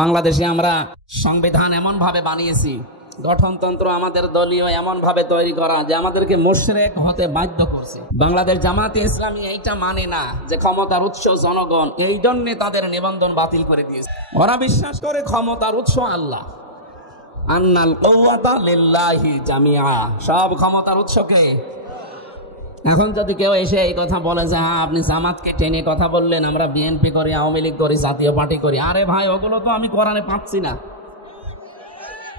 বাংলাদেশে আমরা সংবিধান এমন ভাবে বানিয়েছি, গঠনতন্ত্র আমাদের দলীয় এমন ভাবে তৈরি করা যে আমাদেরকে মুশরিক হতে বাধ্য করছে। বাংলাদেশ জামাতে ইসলামী এইটা মানে না যে ক্ষমতার উৎস জনগণ, এই জন্য তাদের নিবন্ধন বাতিল করে দিয়েছে। ওরা বিশ্বাস করে ক্ষমতার উৎস আল্লাহ, আন্নাল কুওয়াতা লিল্লাহি জামিআ, সব ক্ষমতার উৎসকে। এখন যদি কেউ এসে এই কথা বলে যে হ্যাঁ আপনি জামাতকে টেনে কথা বললেন, আমরা বিএনপি করি, আওয়ামী লীগ করি, জাতীয় পার্টি করি, আরে ভাই ওগুলো তো আমি কোরআনে পাচ্ছি না।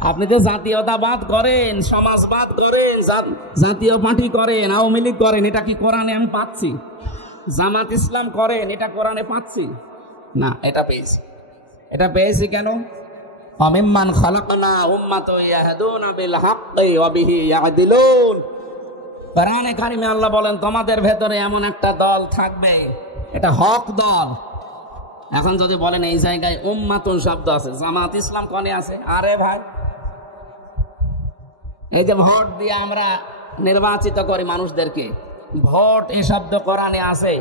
আপনি তো জাতীয়তাবাদ করেন, সমাজবাদ করেন, জাতীয় পার্টি করেন, আওয়ামী লীগ করেন, এটা কি কোরআনে আমি পাচ্ছি? জামাত ইসলাম করেন, এটা কোরআনে পাচ্ছি না? এটা পেয়েছি। এটা পেয়েছি কেন? আমিম্মান খালাকনা উম্মাতুন ইয়াহদুনা বিল হাক্কি ওয়া বিহি ইয়াদিলুন। কোরআনে কারিমে আল্লাহ বলেন তোমাদের ভেতরে এমন একটা দল থাকবে, এটা হক দল। এখন যদি বলেন এই জায়গায় উম্মাতুন শব্দ আছে, জামাত ইসলাম কোনে আছে? আরে ভাই, এই যে ভোট দিয়ে আমরা নির্বাচিত করি মানুষদেরকে, ভোট এই শব্দ কোরআনে আছে,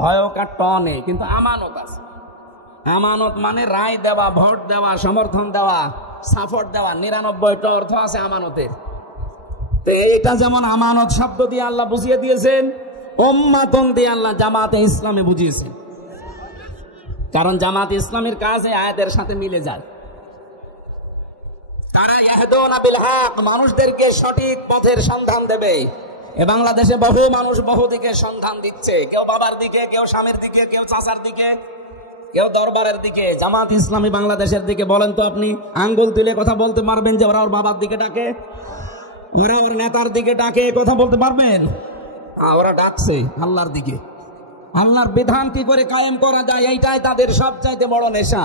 ভয়কার টনে, কিন্তু আমানত আছে। আমানত মানে রায় দেওয়া, ভোট দেওয়া, সমর্থন দেওয়া, সাপোর্ট দেওয়া, 99টা অর্থ আছে আমানতের। তো এটা যেমন আমানত শব্দ দিয়ে আল্লাহ বুঝিয়ে দিয়েছেন, উম্মাতুন দিয়ে আল্লাহ জামাতে ইসলামে বুঝিয়েছেন। কারণ জামাতে ইসলামের কাজ এই আয়াতের সাথে মিলে যায়। তারা ইয়াহদুনা বিল হক, মানুষদেরকে সঠিক পথের সন্ধান দেবে। এ বাংলাদেশে বহু মানুষ বহু দিকে সন্ধান দিচ্ছে, কেউ বাবার দিকে, কেউ স্বামীর দিকে, কেউ চাচার দিকে, কেউ দরবারের দিকে। জামাত ইসলামী বাংলাদেশের দিকে বলেন তো আপনি আঙ্গুল তুলে কথা বলতে পারবেন যে ওরা ওর বাবার দিকে ডাকে, ওরা ওর নেতার দিকে ডাকে, কথা বলতে পারবেন? ওরা ডাকছে আল্লাহর দিকে। আল্লাহর বিধান কি করে কায়েম করা যায়, এইটাই তাদের সবচাইতে বড় নেশা,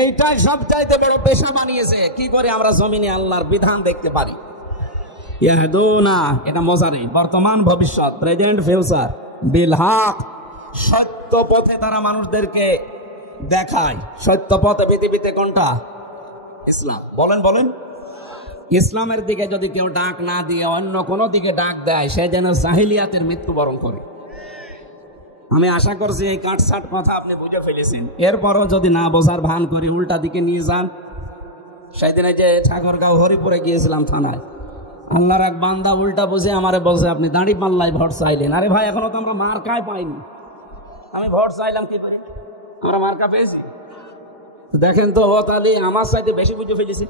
এইটাই সবচাইতে বড় পেশা বানিয়েছে। কি করে আমরা জমিনে আল্লাহর বিধান দেখতে পারি। ইয়াহদুনা, এটা মজারে, বর্তমান ভবিষ্যৎ, প্রেজেন্ট ফিউচার, বিল হক, সত্য পথে তারা মানুষদেরকে দেখায়। সত্য পথে পৃথিবীতে কোনটা? ইসলাম। বলেন বলেন, ইসলামের দিকে যদি কেউ ডাক না দিয়ে অন্য কোনো দিকে ডাক দেয়, সে যেন জাহিলিয়াতের মৃত্যুবরণ করে। আমি আশা করছি এই কাটছাট কথা আপনি বুঝে ফেলেছেন। এরপরও যদি না বোঝার ভান করি, উল্টা দিকে নিয়ে যান। সেদিনে যে ঠাকুরগাঁও হরিপুরে গিয়েছিলাম থানায়, আল্লাহর এক বান্দা উল্টা বুঝে আমারে বলছে আপনি দাঁড়ি পাল্লায় ভোট চাইলেন। আরে ভাই, এখনো তো আমরা মার্কায় পাইনি, আমি ভোট চাইলাম কি করে? আমরা মার্কা পেয়েছি? দেখেন তো, ও তাহলে আমার চাইতে বেশি বুঝে ফেলেছি।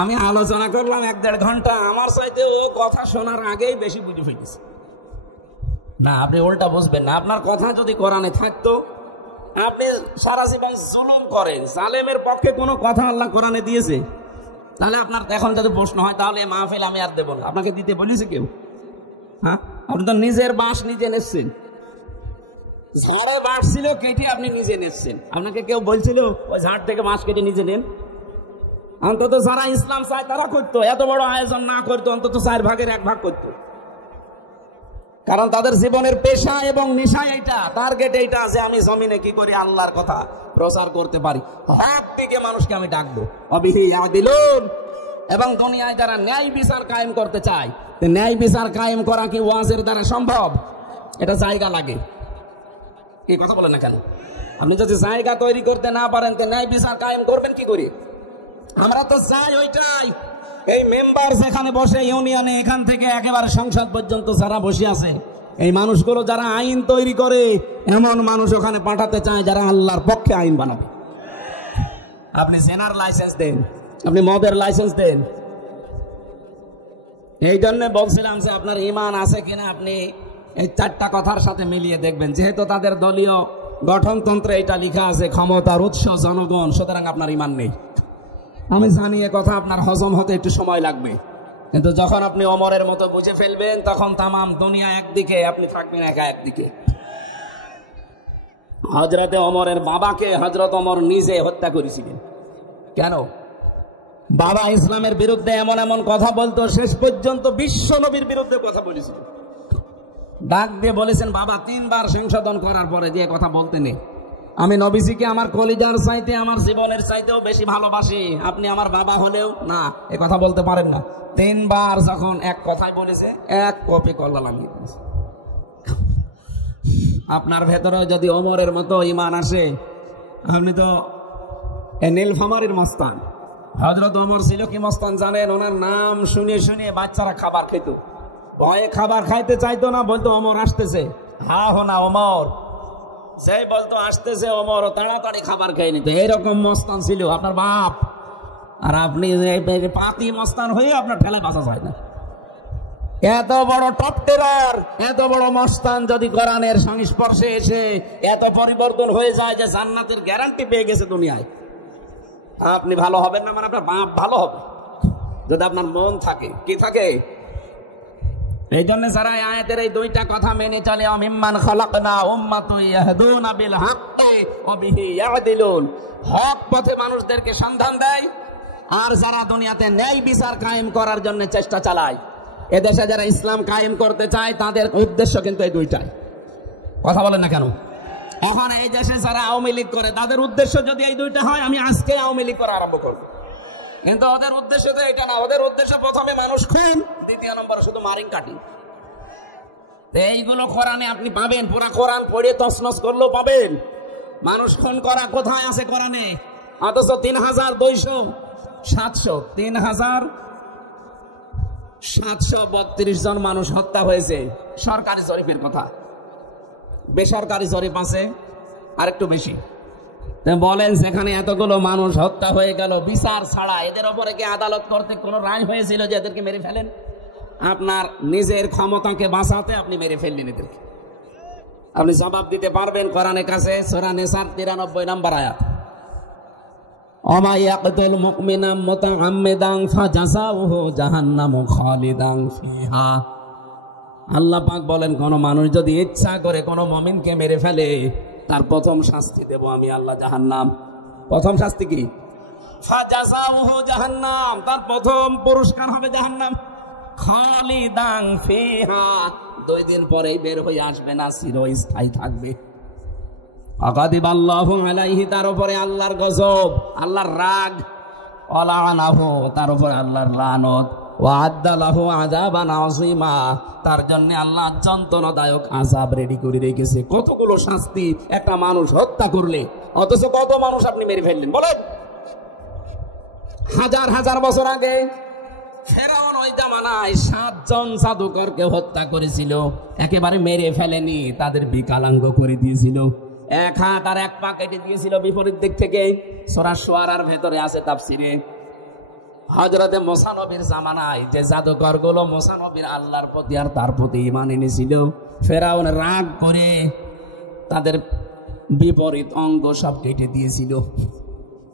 আমি আলোচনা করলাম 1-1.5 ঘন্টা, আমার চাইতে ও কথা শোনার আগেই বেশি বুঝে ফেলেছি। না, আপনি উল্টা বুঝবেন না। আপনার কথা যদি কোরআনে থাকতো, আপনি সারা জীবন জুলুম করেন, জালেমের পক্ষে কোনো কথা আল্লাহ কোরআনে দিয়েছে? তাহলে আপনার এখন যদি প্রশ্ন হয়, তাহলে মাহফিল আমি আর দেব না। আপনাকে দিতে বলেছে কেউ? হ্যাঁ, আপনি তো নিজের বাঁশ নিজে নেচ্ছেন। ঝাড়ে বাঁশ ছিল, কেটে আপনি নিজে নেচ্ছেন। আপনাকে কেউ বলছিল ওই ঝাড় থেকে বাঁশ কেটে নিজে নেন? অন্তত যারা ইসলাম চায় তারা করতো। এত বড় আয়োজন না করতো, অন্তত 4 ভাগের 1 ভাগ করতো। কারণ তাদের জীবনের পেশা এবং নেশা এইটা, টার্গেট এইটা আছে, আমি জমিনে কি করে আল্লাহর কথা প্রচার করতে পারি, হক দিকে মানুষকে আমি ডাকবো। অবিহি ইয়াদিলুন, এবং দুনিয়ায় যারা ন্যায় বিচার কায়েম করতে চায়, ন্যায় বিচার কায়েম করা কি ওয়াজের দ্বারা সম্ভব? এটা জায়গা লাগে। কি কথা বলেন না কেন? আপনি যদি জায়গা তৈরি করতে না পারেন, তো ন্যায় বিচার কায়েম করবেন কি করে? আমরা তো চাই ওইটাই। এই মেম্বার যেখানে বসে ইউনিয়নে, এখান থেকে একেবারে সংসদ পর্যন্ত যারা বসে আছে, এই মানুষগুলো যারা আইন তৈরি করে, এমন মানুষ ওখানে পাঠাতে চায় যারা আল্লাহর পক্ষে আইন বানাবে। আপনি জেনার লাইসেন্স দেন, আপনি মদের লাইসেন্স দেন। এই জন্য বলছিলাম যে আপনার ঈমান আছে কিনা আপনি এই 4টা কথার সাথে মিলিয়ে দেখবেন। যেহেতু তাদের দলীয় গঠনতন্ত্রে এটা লেখা আছে ক্ষমতার উৎস জনগণ, সুতরাং আপনার ঈমান নেই। আমি জানি এ কথা আপনার হজম হতে একটু সময় লাগবে, কিন্তু যখন আপনি ওমরের মতো বুঝে ফেলবেন, তখন তামাম দুনিয়া একদিকে, আপনি থাকবেন একা একদিকে। হযরতে ওমরের বাবাকে হযরত ওমর নিজে হত্যা করেছিলেন। কেন? বাবা ইসলামের বিরুদ্ধে এমন এমন কথা বলতো, শেষ পর্যন্ত বিশ্ব নবীর বিরুদ্ধে কথা বলেছিল। ডাক দিয়ে বলেছেন, বাবা 3 বার সংশোধন করার পরে যে কথা বলতে নেই, আমি নবীজিকে আমার কলিজার চাইতে, আমার জীবনের চাইতেও বেশি ভালোবাসি, আপনি আমার বাবা হলেও না এ কথা বলতে পারেন না। 3 বার যখন এক কথাই বলেছে, 1 কপি কল্লা লাগিয়ে দিয়েছে। আপনার ভেতরে যদি ওমরের মতো ঈমান আসে, আপনি তো নীলফামারীর মস্তান। হযরত ওমর ছিল কি মস্তান জানেন? ওনার নাম শুনে শুনে বাচ্চারা খাবার খেত, ভয়ে খাবার খাইতে চাইতো না, বলতো ওমর আসতেছে, হা হো না ওমর, সেই বলতো আসতেছে ওমর, তাড়াতাড়ি খাবার খেয়ে নিত। এইরকম মস্তান ছিল আপনার বাপ। আর আপনি পাতি মস্তান হয়ে আপনার ঠেলায় বাঁচা যায় না। এত বড় টপ টেরার, এত বড় মস্তান যদি কোরআনের সংস্পর্শে এসে এত পরিবর্তন হয়ে যায় যে জান্নাতের গ্যারান্টি পেয়ে গেছে দুনিয়ায়, আপনি ভালো হবেন না? মানে আপনার বাপ ভালো হবে যদি আপনার মন থাকে। কি থাকে? এই জন্য যারা আয়াতের এই দুইটা কথা মেনে চলে, আমিম্মান খালাকনা উম্মাতুন ইয়াহদুনা বিল হাক্কি ওয়া বিহি ইয়াদিলুন, হক পথে মানুষদেরকে সন্ধান দেয়, আর যারা দুনিয়াতে ন্যায় বিচার কায়েম করার জন্য চেষ্টা চালায়। এদেশে যারা ইসলাম কায়েম করতে চায় তাদের উদ্দেশ্য কিন্তু এই দুইটাই। কথা বলেন না কেন? এখন এই দেশে যারা আওয়ামী লীগ করে তাদের উদ্দেশ্য যদি এই দুইটা হয়, আমি আজকে আওয়ামী লীগ করা আরম্ভ করব। কিন্তু ওদের উদ্দেশ্য তো এটা না। ওদের উদ্দেশ্য প্রথমে মানুষ খুন, দ্বিতীয় নম্বর শুধু মারিং কাটি। এইগুলো কোরআনে আপনি পাবেন, পুরা কোরআন পড়ে তছনছ করলেও পাবেন। মানুষ খুন করা কোথায় আছে কোরআনে? অথচ ৩৭32 জন মানুষ হত্যা হয়েছে। সরকারি জরিপের কথা, বেসরকারি জরিপ আছে আর একটু বেশি। বলেন সেখানে এতগুলো মানুষ হত্যা হয়ে গেল বিচার ছাড়া, এদের ওপরে কি আদালত করতে কোনো রায় হয়েছিল যে এদেরকে মেরে ফেলেন? আপনার নিজের ক্ষমতাকে বাঁচাতে আপনি মেরে ফেললেন এদেরকে। আপনি জবাব দিতে পারবেন কোরআনের কাছে? সূরা নিসার 93 নম্বর আয়াত, ওমা ইয়াকতুল মুমিনা মুতাআম্মিদান ফাজাযাউহু জাহান্নামু খালিদান ফিহা। আল্লাহ পাক বলেন, কোন মানুষ যদি ইচ্ছা করে কোন মুমিনকে মেরে ফেলে, তার প্রথম শাস্তি দেব আমি আল্লাহ জাহান্নাম। প্রথম শাস্তি কি? ফাজাযাউহু জাহান্নাম, তার প্রথম পুরস্কার হবে জাহান্নাম। খালিদান ফিহা, 2 দিন পরেই বের হয়ে আসবে না, চিরস্থায়ী থাকবে। আগাদিব আল্লাহু আলাইহি, তার উপরে আল্লাহর গজব, আল্লাহর রাগ। ওয়ালানাহু, তার উপরে আল্লাহর লানত। ওয়া'আদ্দা লাহু আযাবান আযীমা, তার জন্য আল্লাহ যন্ত্রণাদায়ক আযাব রেডি করে রেখেছে। কতগুলো শাস্তি একটা মানুষ হত্যা করলে, অথচ কত মানুষ আপনি মেরে ফেললেন বলেন? হাজার হাজার বছর আগে ফেরাউন ওই জামানায় 7 জন জাদুকরকে হত্যা করেছিল, একেবারে মেরে ফেলেনি, তাদের বিকলাঙ্গ করে দিয়েছিল। 1 হাত আর 1 পা কেটে দিয়েছিল বিপরীত দিক থেকে। সূরা শুআরার ভেতরে আছে তাফসিরে। হযরতে মুসা নবীর জামানায় যে জাদুকর গুলো মুসা নবীর আল্লাহর প্রতি আর তার প্রতি ঈমান এনেছিল, ফেরাউন রাগ করে তাদের বিপরীত অঙ্গ সব কেটে দিয়েছিল।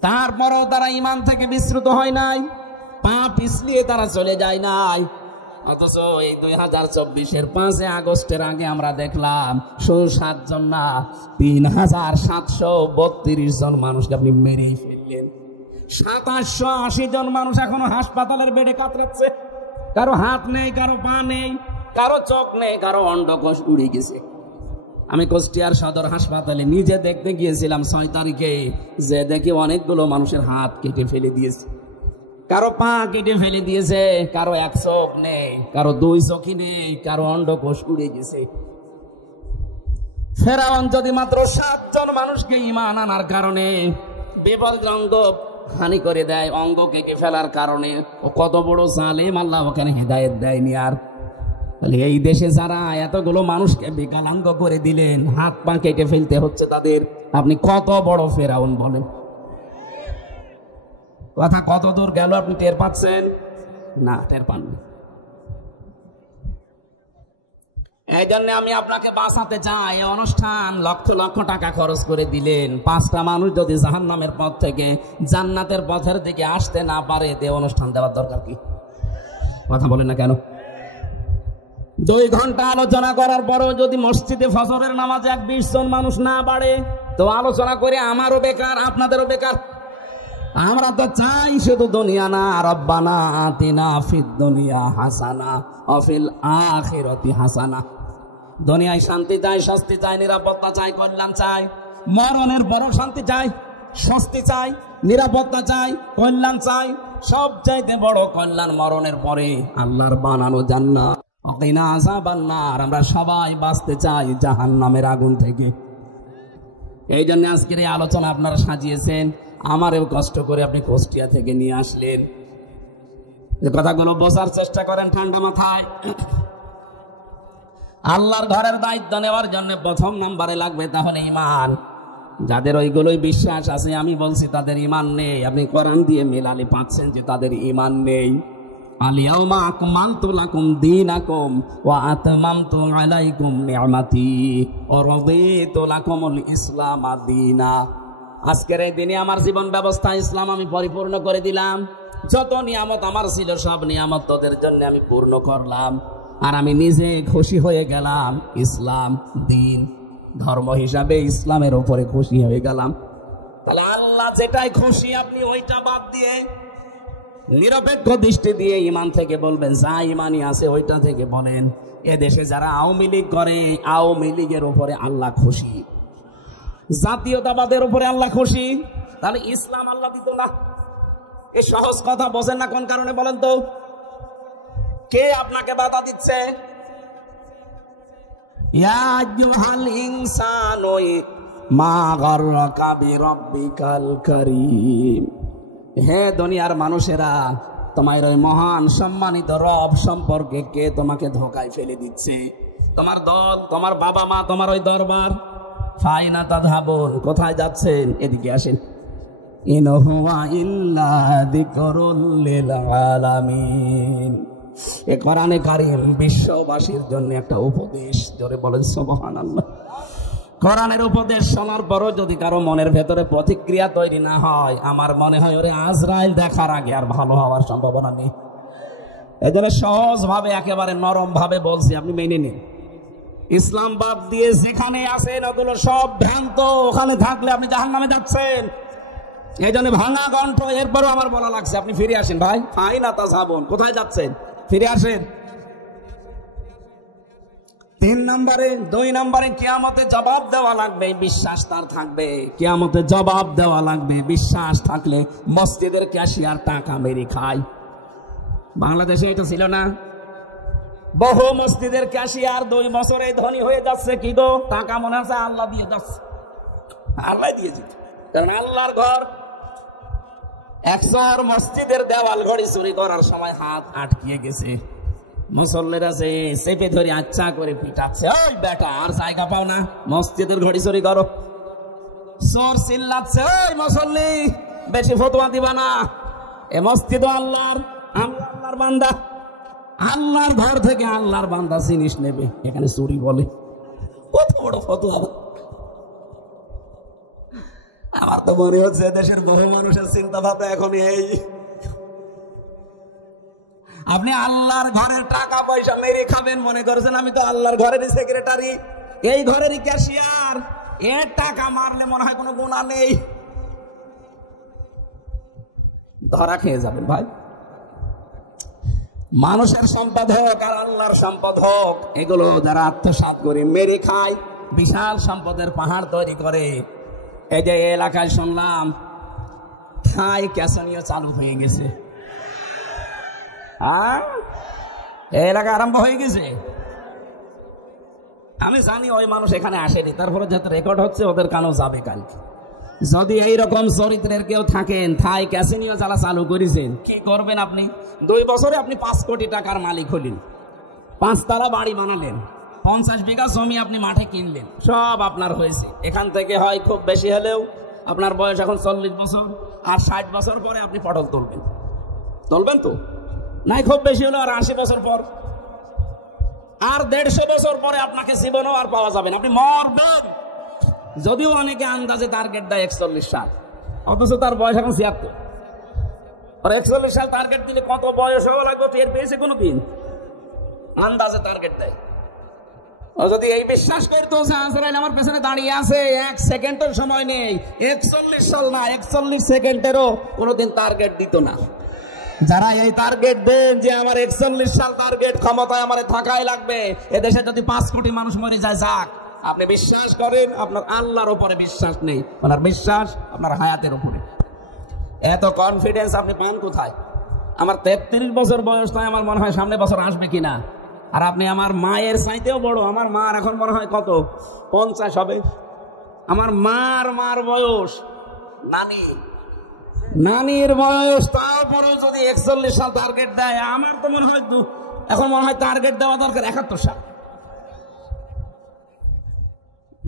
তারপরেও তারা ঈমান থেকে বিচ্যুত হয় নাই, পা পিছলিয়ে তারা চলে যায় নাই। অথচ এই 2024-এর 5 আগস্টের আগে আমরা দেখলাম শুধু 7 জন না, 3732 জন মানুষকে আপনি মেরেই ফেললেন। 2780 জন মানুষ এখনো হাসপাতালের বেডে কাতরাচ্ছে। কারো হাত নেই, কারো পা নেই, কারো চোখ নেই, কারো অন্ডকোষ উড়ে গেছে। আমি কুষ্টিয়ার সদর হাসপাতালে নিজে দেখতে গিয়েছিলাম 6 তারিখে, যে দেখি অনেকগুলো মানুষের হাত কেটে ফেলে দিয়েছে, কারো পা কেটে ফেলে দিয়েছে, কারো 1 চোখ নেই, কারো 2 চোখই নেই, কারো অন্ডকোষ উড়ে গেছে। ফেরাউন যদি মাত্র 7 জন মানুষকে ঈমান আনার কারণে বিপরীত অঙ্গ হানি করে দেয়, অঙ্গ কেটে ফেলার কারণে, ও কত বড় জালেম! আল্লাহ ওখানে হেদায়েত দেয়নি। আর এই দেশে যারা এতগুলো মানুষকে বিকলাঙ্গ করে দিলেন, হাত পা কেটে ফেলতে হচ্ছে তাদের, আপনি কত বড় ফেরাউন বলেন? কথা কত দূর গেল আপনি টের পাচ্ছেন না? টের পাননি। এই জন্য আমি আপনাকে বাঁচাতে চাই। এই অনুষ্ঠান লক্ষ লক্ষ টাকা খরচ করে দিলেন, 5টা মানুষ যদি জাহান্নামের পথ থেকে জান্নাতের পথের দিকে আসতে না পারে, অনুষ্ঠান দেওয়ার দরকার কি? কথা বলেন না কেন? 2 ঘন্টা আলোচনা করার পরেও যদি মসজিদে ফজরের নামাজে 20 জন মানুষ না বাড়ে, তো আলোচনা করে আমারও বেকার, আপনাদেরও বেকার। আমরা তো চাই শুধু দুনিয়া না, রব্বানা আতিনা ফিদ দুনিয়া হাসানা ওয়া ফিল আখিরাতি হাসানা। দুনিয়ায় শান্তি চাই, স্বস্তি চাই, নিরাপত্তা চাই, কল্যাণ চাই। মরণের বড় শান্তি চাই, স্বস্তি চাই, নিরাপত্তা চাই, কল্যাণ চাই। সবচাইতে বড় কল্যাণ মরণের পরে আল্লাহর বানানো জান্নাত। আকিনা আযাবান নার, আমরা সবাই বাঁচতে চাই জাহান্নামের আগুন থেকে। এই জন্য আজকের এই আলোচনা আপনারা সাজিয়েছেন, আমারও কষ্ট করে আপনি কুষ্টিয়া থেকে নিয়ে আসলেন। যে কথাগুলো বোঝার চেষ্টা করেন ঠান্ডা মাথায়। আল্লাহর ঘরের দায়িত্ব নেওয়ার জন্য প্রথম নম্বরে লাগবে তাহলে ঈমান। যাদের ওইগুলোই বিশ্বাস আছে, আমি বলছি তাদের ঈমান নেই। আপনি কোরআন দিয়ে মেলালে পাচ্ছেন যে তাদের ঈমান নেই। আল-ইয়াওমা আকমালতু লাকুম দীনাকুম ওয়া আতমামতু আলাইকুম নি'মাতি ওয়া রাদিতু লাকুমুল ইসলাম দীনা। আজকের এই দিনে আমার জীবন ব্যবস্থা ইসলাম আমি পরিপূর্ণ করে দিলাম। যত নিয়ামত আমার ছিল সব নিয়ামত তোদের জন্য আমি পূর্ণ করলাম, আর আমি নিজে খুশি হয়ে গেলাম ইসলাম দিন ধর্ম হিসাবে ইসলামের উপরে খুশি হয়ে গেলাম। তাহলে আল্লাহ যেটাই খুশি আপনি ওইটা বাদ দিয়ে নিরপেক্ষ দৃষ্টি দিয়ে ঈমান থেকে বলবেন, যা ঈমানই আছে ওইটা থেকে বলেন। এদেশে যারা আওয়ামী লীগ করে, আওয়ামী লীগের উপরে আল্লাহ খুশি, জাতীয়তাবাদের উপরে আল্লাহ খুশি, তাহলে ইসলাম আল্লাহ দিত না? এই সহজ কথা বোঝেন না কোন কারণে বলেন তো? কে আপনাকে বাধা দিচ্ছে? ইয়া আইয়ুহাল ইনসানু মা গাররাকা বিরাব্বিকাল কারীম। হে দুনিয়ার মানুষেরা, তোমার ওই মহান সম্মানিত রব সম্পর্কে কে তোমাকে ধোকায় ফেলে দিচ্ছে? তোমার দল, তোমার বাবা মা, তোমার ওই দরবার। ফাইনা তাযহাবুন, কোথায় যাচ্ছেন? এদিকে আসেন। ইন হুয়া ইল্লা যিকরুল লিল আলামিন। এ কোরআনে কারীম বিশ্ববাসীর জন্য একটা উপদেশ। জোরে বলেন সুবহানাল্লাহ। কোরআনের উপদেশ শোনার পরও যদি কারো মনের ভেতরে প্রতিক্রিয়া তৈরি না হয়, আমার মনে হয় ওরে আজরাইল দেখার আগে আর ভালো হওয়ার সম্ভাবনা নেই। এই জন্য সহজভাবে একেবারে নরম ভাবে বলছি, আপনি মেনে নিন। ইসলাম বাদ দিয়ে যেখানে আছেন ওগুলো সব ভ্রান্ত। ওখানে থাকলে আপনি জাহান্নামে যাচ্ছেন। এই জন্য ভাঙা কণ্ঠ, এরপরও আমার বলা লাগছে আপনি ফিরে আসেন ভাই। ফাইনা তাযহাবুন, কোথায় যাচ্ছেন? ফিরে আসেন। 3 নম্বরে, 2 নম্বরে কিয়ামতে জবাব দেওয়া লাগবে, বিশ্বাস তার থাকবে। কিয়ামতে জবাব দেওয়া লাগবে, বিশ্বাস থাকলে মসজিদের ক্যাশিয়ার টাকা মেরে খায়। বাংলাদেশে এটা ছিল না? বহু মসজিদের ক্যাশিয়ার 2 বছরে ধনী হয়ে যাচ্ছে। কি গো? টাকা মনে আছে আল্লাহ দিয়ে যাচ্ছে, আল্লাহ দিয়েছে। কারণ আল্লাহর ঘর। 100 মসজিদের দেওয়াল ঘড়ি চুরি করার সময় হাত আটকিয়ে গেছে। মুসল্লিরা সে চেপে ধরে আচ্ছা করে পিটাচ্ছে, ওই বেটা আর জায়গা পাও না, মসজিদের ঘড়ি চুরি করো। চোর চিল্লাচ্ছে, ওই মুসল্লি বেশি ফতোয়া দিবা না, এ মসজিদ আল্লাহর, আমি আল্লাহর বান্দা। আল্লাহর ঘর থেকে আল্লাহর বান্দা জিনিস নেবে, এখানে চুরি বলে? কত বড় ফতোয়া! আমার তো মনে হচ্ছে দেশের বহু মানুষের চিন্তা ভাবনা এখন এই। আপনি আল্লাহর ঘরের টাকা পয়সা মেরে খাবেন মনে করেছেন আমি তো আল্লাহর ঘরেরই সেক্রেটারি, এই ঘরেরই ক্যাশিয়ার। এর টাকা মারলে মনে হয় কোনো গুনাহ নেই, ধরা খেয়ে যাবেন ভাই। মানুষের সম্পদ হোক আর আল্লাহর সম্পদ হোক, এগুলো যারা আত্মসাৎ করে মেরে খায়, বিশাল সম্পদের পাহাড় তৈরি করে। এই যে এলাকায় শুনলাম থাই ক্যাসিনো চালু হয়ে গেছে। এই এলাকা আরম্ভ হয়ে গেছে। আমি জানি ওই মানুষ এখানে আসেনি, তারপরে যাতে রেকর্ড হচ্ছে ওদের কানেও যাবে কালকে। যদি এইরকম চরিত্রের কেউ থাকেন, থাই ক্যাসিনো যারা চালু করেছেন, কি করবেন আপনি? 2 বছরে আপনি 5 কোটি টাকার মালিক হলেন, 5 তলা বাড়ি বানালেন, 50 বিঘা জমি আপনি মাঠে কিনলেন, সব আপনার হয়েছে। এখান থেকে হয় খুব বেশি হলেও আপনার বয়স এখন 40 বছর, আর 60 বছর পরে আপনি পটল তুলবেন। তুলবেন তো? নাই খুব বেশি হলো আর 80 বছর পর, আর 150 বছর পরে আপনাকে জীবনও আর পাওয়া যাবে না, আপনি মরবেন। যদিও অনেকে আন্দাজে টার্গেট দেয় 41 সাল, অথচ তার বয়স এখন 76। আর 41 সাল টার্গেট দিলে কত বয়স হওয়া লাগবে টের পেয়েছে কোনোদিন? আন্দাজে টার্গেট দেয়। যদি এই বিশ্বাস করতো আজরাইল আমার পেছনে দাঁড়িয়ে আছে, 1 সেকেন্ডের সময় নেই, 41 সাল না 41 সেকেন্ডেরও কোনোদিন টার্গেট দিত না। যারা এই টার্গেট দেন যে আমার 41 সাল টার্গেট, ক্ষমতায় আমার থাকাই লাগবে, এদেশে যদি 5 কোটি মানুষ মরে যায় যাক, আপনি বিশ্বাস করেন আপনার আল্লাহর উপরে বিশ্বাস নেই, আপনার বিশ্বাস আপনার হায়াতের উপরে। এত কনফিডেন্স আপনি পান কোথায়? আমার 33 বছর বয়স, তাই আমার মনে হয় সামনে বছর আসবে কিনা। আর আপনি আমার মায়ের চাইতেও বড়, আমার মার এখন মনে হয় কত 50 হবে। আমার মার বয়স, নানির বয়স, তারপরেও যদি 41 সাল টার্গেট দেয়, আমার তো মনে হয় এখন মনে হয় টার্গেট দেওয়া দরকার 71 সাল।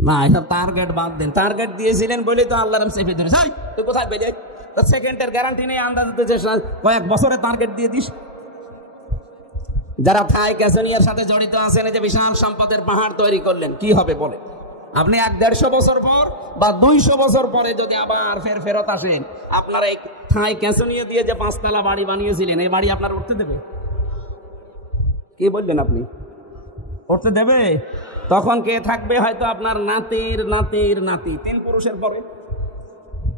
না, এটা টার্গেট বাদ দেন। টার্গেট দিয়েছিলেন বলেই তো আল্লাহর চেপে ধরে, তুই কোথায় পেয়ে যাই, সেকেন্ডের গ্যারান্টি নেই, আন্দাজ দিতে কয়েক বছরে টার্গেট দিয়ে দিস। যারা থাই ক্যাসেনিয়ার সাথে জড়িত আছেন, এই যে বিশাল সম্পদের পাহাড় তৈরি করলেন, কি হবে বলে? আপনি 100-150 বছর পর বা 200 বছর পরে যদি আবার ফেরত আসেন, আপনার এই থাই ক্যাসেনিয়া দিয়ে যে 5 তলা বাড়ি বানিয়েছিলেন, এই বাড়ি আপনার উঠতে দেবে? কি বললেন আপনি? উঠতে দেবে? তখন কে থাকবে? হয়তো আপনার নাতির নাতির নাতি, 3 পুরুষের পরে।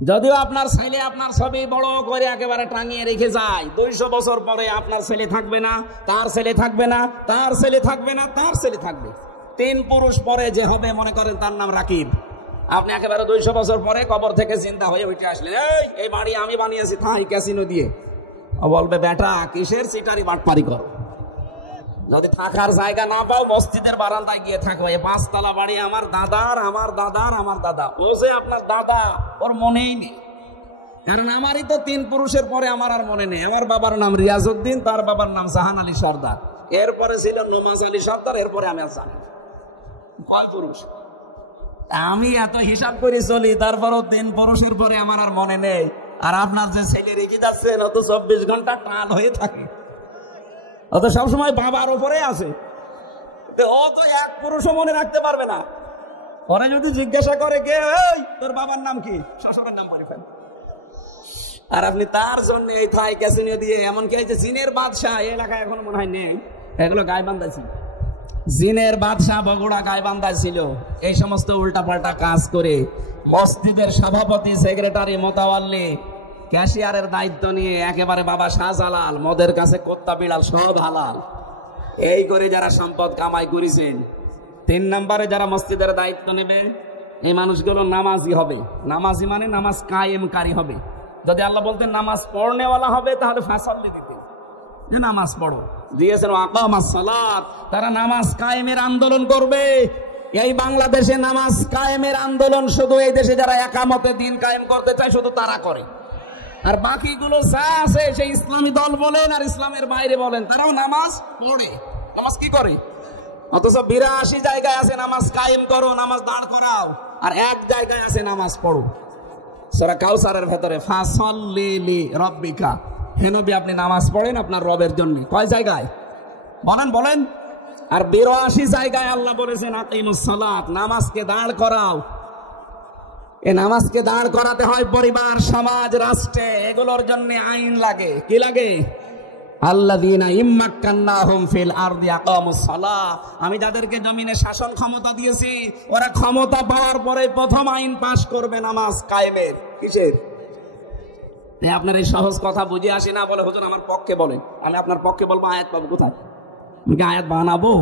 যদিও আপনার ছেলে আপনার ছবি বড় করে একেবারে টাঙিয়ে রেখে যায়, 200 বছর পরে আপনার ছেলে থাকবে না, তার ছেলে থাকবে না, তার ছেলে থাকবে না, তার ছেলে থাকবে। 3 পুরুষ পরে যে হবে, মনে করেন তার নাম রাকিব। আপনি একেবারে 200 বছর পরে কবর থেকে চিন্তা হয়ে উঠে আসলেন, এই বাড়ি আমি বানিয়েছি থাই ক্যাসিনো দিয়ে। বলবে, বেটা কিসের সিটারি বাটপারি করো? যদি থাকার জায়গা না পাও, মসজিদের বারান্দায় গিয়ে থাকো। এই 5 তলা বাড়ি আমার দাদার, আমার দাদার, আমার দাদা। ও যে আপনার দাদা, ওর মনেই নেই, কারণ আমারই তো 3 পুরুষের পরে আমার আর মনে নেই। আমার বাবার নাম রিয়াজউদ্দিন, তার বাবার নাম জাহান আলী সর্দার, এরপরে ছিল নমাজ আলী সর্দার, এরপরে আমি আর জানি কয় পুরুষ। আমি এত হিসাব করে চলি, তারপরও 3 পুরুষের পরে আমার আর মনে নেই। আর আপনার যে ছেলে রেখে যাচ্ছেন, অত 24 ঘন্টা টাল হয়ে থাকে, অত সবসময় বাবার উপরে আছে। ও তো 1 পুরুষও মনে রাখতে পারবে না। পরে যদি জিজ্ঞাসা করে, কে তোর বাবার নাম কি, শ্বশুরের নাম পারে ফেল। আর আপনি তার জন্য এই থাই ক্যাসিনো দিয়ে, এমনকি এই যে জিনের বাদশাহ এলাকায় এখন মনে হয় নেই, এগুলো গাইবান্ধা ছিল। জিনের বাদশাহ বগুড়া গাইবান্ধা ছিল। এই সমস্ত উল্টাপাল্টা কাজ করে মসজিদের সভাপতি, সেক্রেটারি, মোতাওয়াল্লি, ক্যাশিয়ারের দায়িত্ব নিয়ে একেবারে বাবা শাহজালাল, মদের কাছে কুত্তা বিড়াল সব হালাল, এই করে যারা সম্পদ কামাই করেছেন। 3 নম্বরে যারা মসজিদের দায়িত্ব নেবে, এই মানুষগুলো নামাজি হবে। নামাজি মানে নামাজ কায়েমকারী হবে। যদি আল্লাহ বলতেন নামাজ পড়নেওয়ালা হবে, তাহলে ফাসাল্লি দিতেন, নামাজ পড়ো, দিয়েছেন আকামাস সালাত। তারা নামাজ কায়েমের আন্দোলন করবে। এই বাংলাদেশে নামাজ কায়েমের আন্দোলন শুধু এই দেশে যারা একামতে দিন কায়েম করতে চায়, শুধু তারা করে। আর বাকিগুলো যা আছে, সেই ইসলামী দল বলেন আর ইসলামের বাইরে বলেন, তারাও নামাজ পড়ে। নামাজ কি করে? অথচ 82 জায়গায় আছে নামাজ কায়েম করো, নামাজ দাঁড় করাও, আর 1 জায়গায় আছে নামাজ পড়ো। সূরা কাউসারের ভেতরে ফাসাল্লি লিরাব্বিকা, হে নবী আপনি নামাজ পড়েন আপনার রবের জন্য। কয় জায়গায় বলেন? আর 82 জায়গায় আল্লাহ বলেছেন আকিমুস সালাত, নামাজকে দাঁড় করাও। এই নামাজকে দাঁড় করাতে হয় পরিবার, সমাজ, রাষ্ট্রে, এগুলোর জন্য আইন লাগে। কি লাগে? আল্লাযীনা ইম্মাক্কান্নাহুম ফিল আরদি আকামুস সালাহ, আমি যাদেরকে জমিনে শাসন ক্ষমতা দিয়েছি, ওরা ক্ষমতা পাওয়ার পরে প্রথম আইন পাশ করবে নামাজ কায়েমের। কিসের? আপনার এই সহজ কথা বুঝে আসে না, বলে হুজুর আমার পক্ষে বলেন। আমি আপনার পক্ষে বলবো, আয়াত পাবো কোথায়? আমি কি আয়াত বানাবো?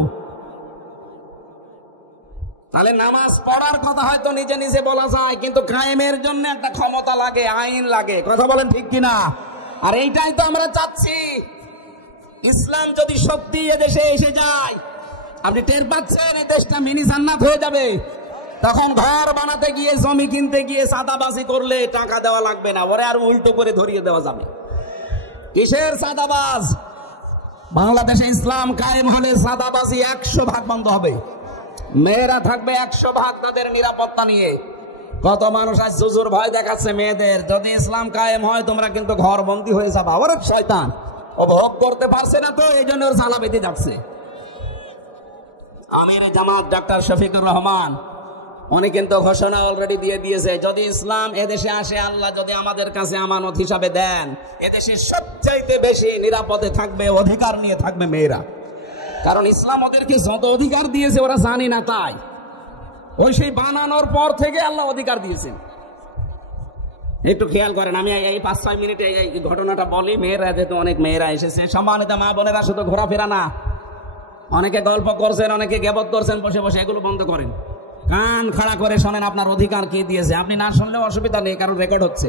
তাহলে নামাজ পড়ার কথা হয়তো নিজে নিজে বলা যায়, কিন্তু কায়েমের জন্য একটা ক্ষমতা লাগে, আইন লাগে। কথা বলেন ঠিক কিনা? আর এইটাই তো আমরা চাচ্ছি। ইসলাম যদি সত্যি এদেশে এসে যায়, আপনি টের পাচ্ছেন এই দেশটা মিনি জান্নাত হয়ে যাবে। তখন ঘর বানাতে গিয়ে, জমি কিনতে গিয়ে চাঁদাবাজি করলে টাকা দেওয়া লাগবে না, ওরে আর উল্টো করে ধরিয়ে দেওয়া যাবে। কিসের চাঁদাবাজ? বাংলাদেশে ইসলাম কায়েম হলে চাঁদাবাজি 100% বন্ধ হবে। মেয়েরা থাকবে 100% তাদের নিরাপত্তা নিয়ে। কত মানুষ আজ জুজুর ভয় দেখাচ্ছে মেয়েদের, যদি ইসলাম কায়েম হয় তোমরা কিন্তু ঘর বন্দী হয়ে যাবা। ওরে শয়তান, ও ভোগ করতে পারছে না তো, এই জন্য ওর জ্বালা বেঁধে যাচ্ছে। আমির জামাত ডক্টর শফিকুর রহমান উনি কিন্তু ঘোষণা অলরেডি দিয়ে দিয়েছে, যদি ইসলাম এদেশে আসে, আল্লাহ যদি আমাদের কাছে আমানত হিসাবে দেন, এদেশে সবচাইতে বেশি নিরাপদে থাকবে, অধিকার নিয়ে থাকবে মেয়েরা। কারণ ইসলাম ওদেরকে যত অধিকার দিয়েছে ওরা জানি না, তাই ওই সেই বানানোর পর থেকে আল্লাহ অধিকার দিয়েছেন। একটু খেয়াল করেন, আমি এই 5-6 মিনিটে এই ঘটনাটা বলি। মেয়েরা যেহেতু অনেক মেয়েরা এসেছে, সম্মানিত মা বোনেরা, শুধু ঘোরাফেরা না, অনেকে গল্প করছেন, অনেকে গেবত করছেন বসে বসে, এগুলো বন্ধ করেন, কান খাড়া করে শোনেন আপনার অধিকার কি দিয়েছে। আপনি না শুনলেও অসুবিধা নেই, কারণ রেকর্ড হচ্ছে।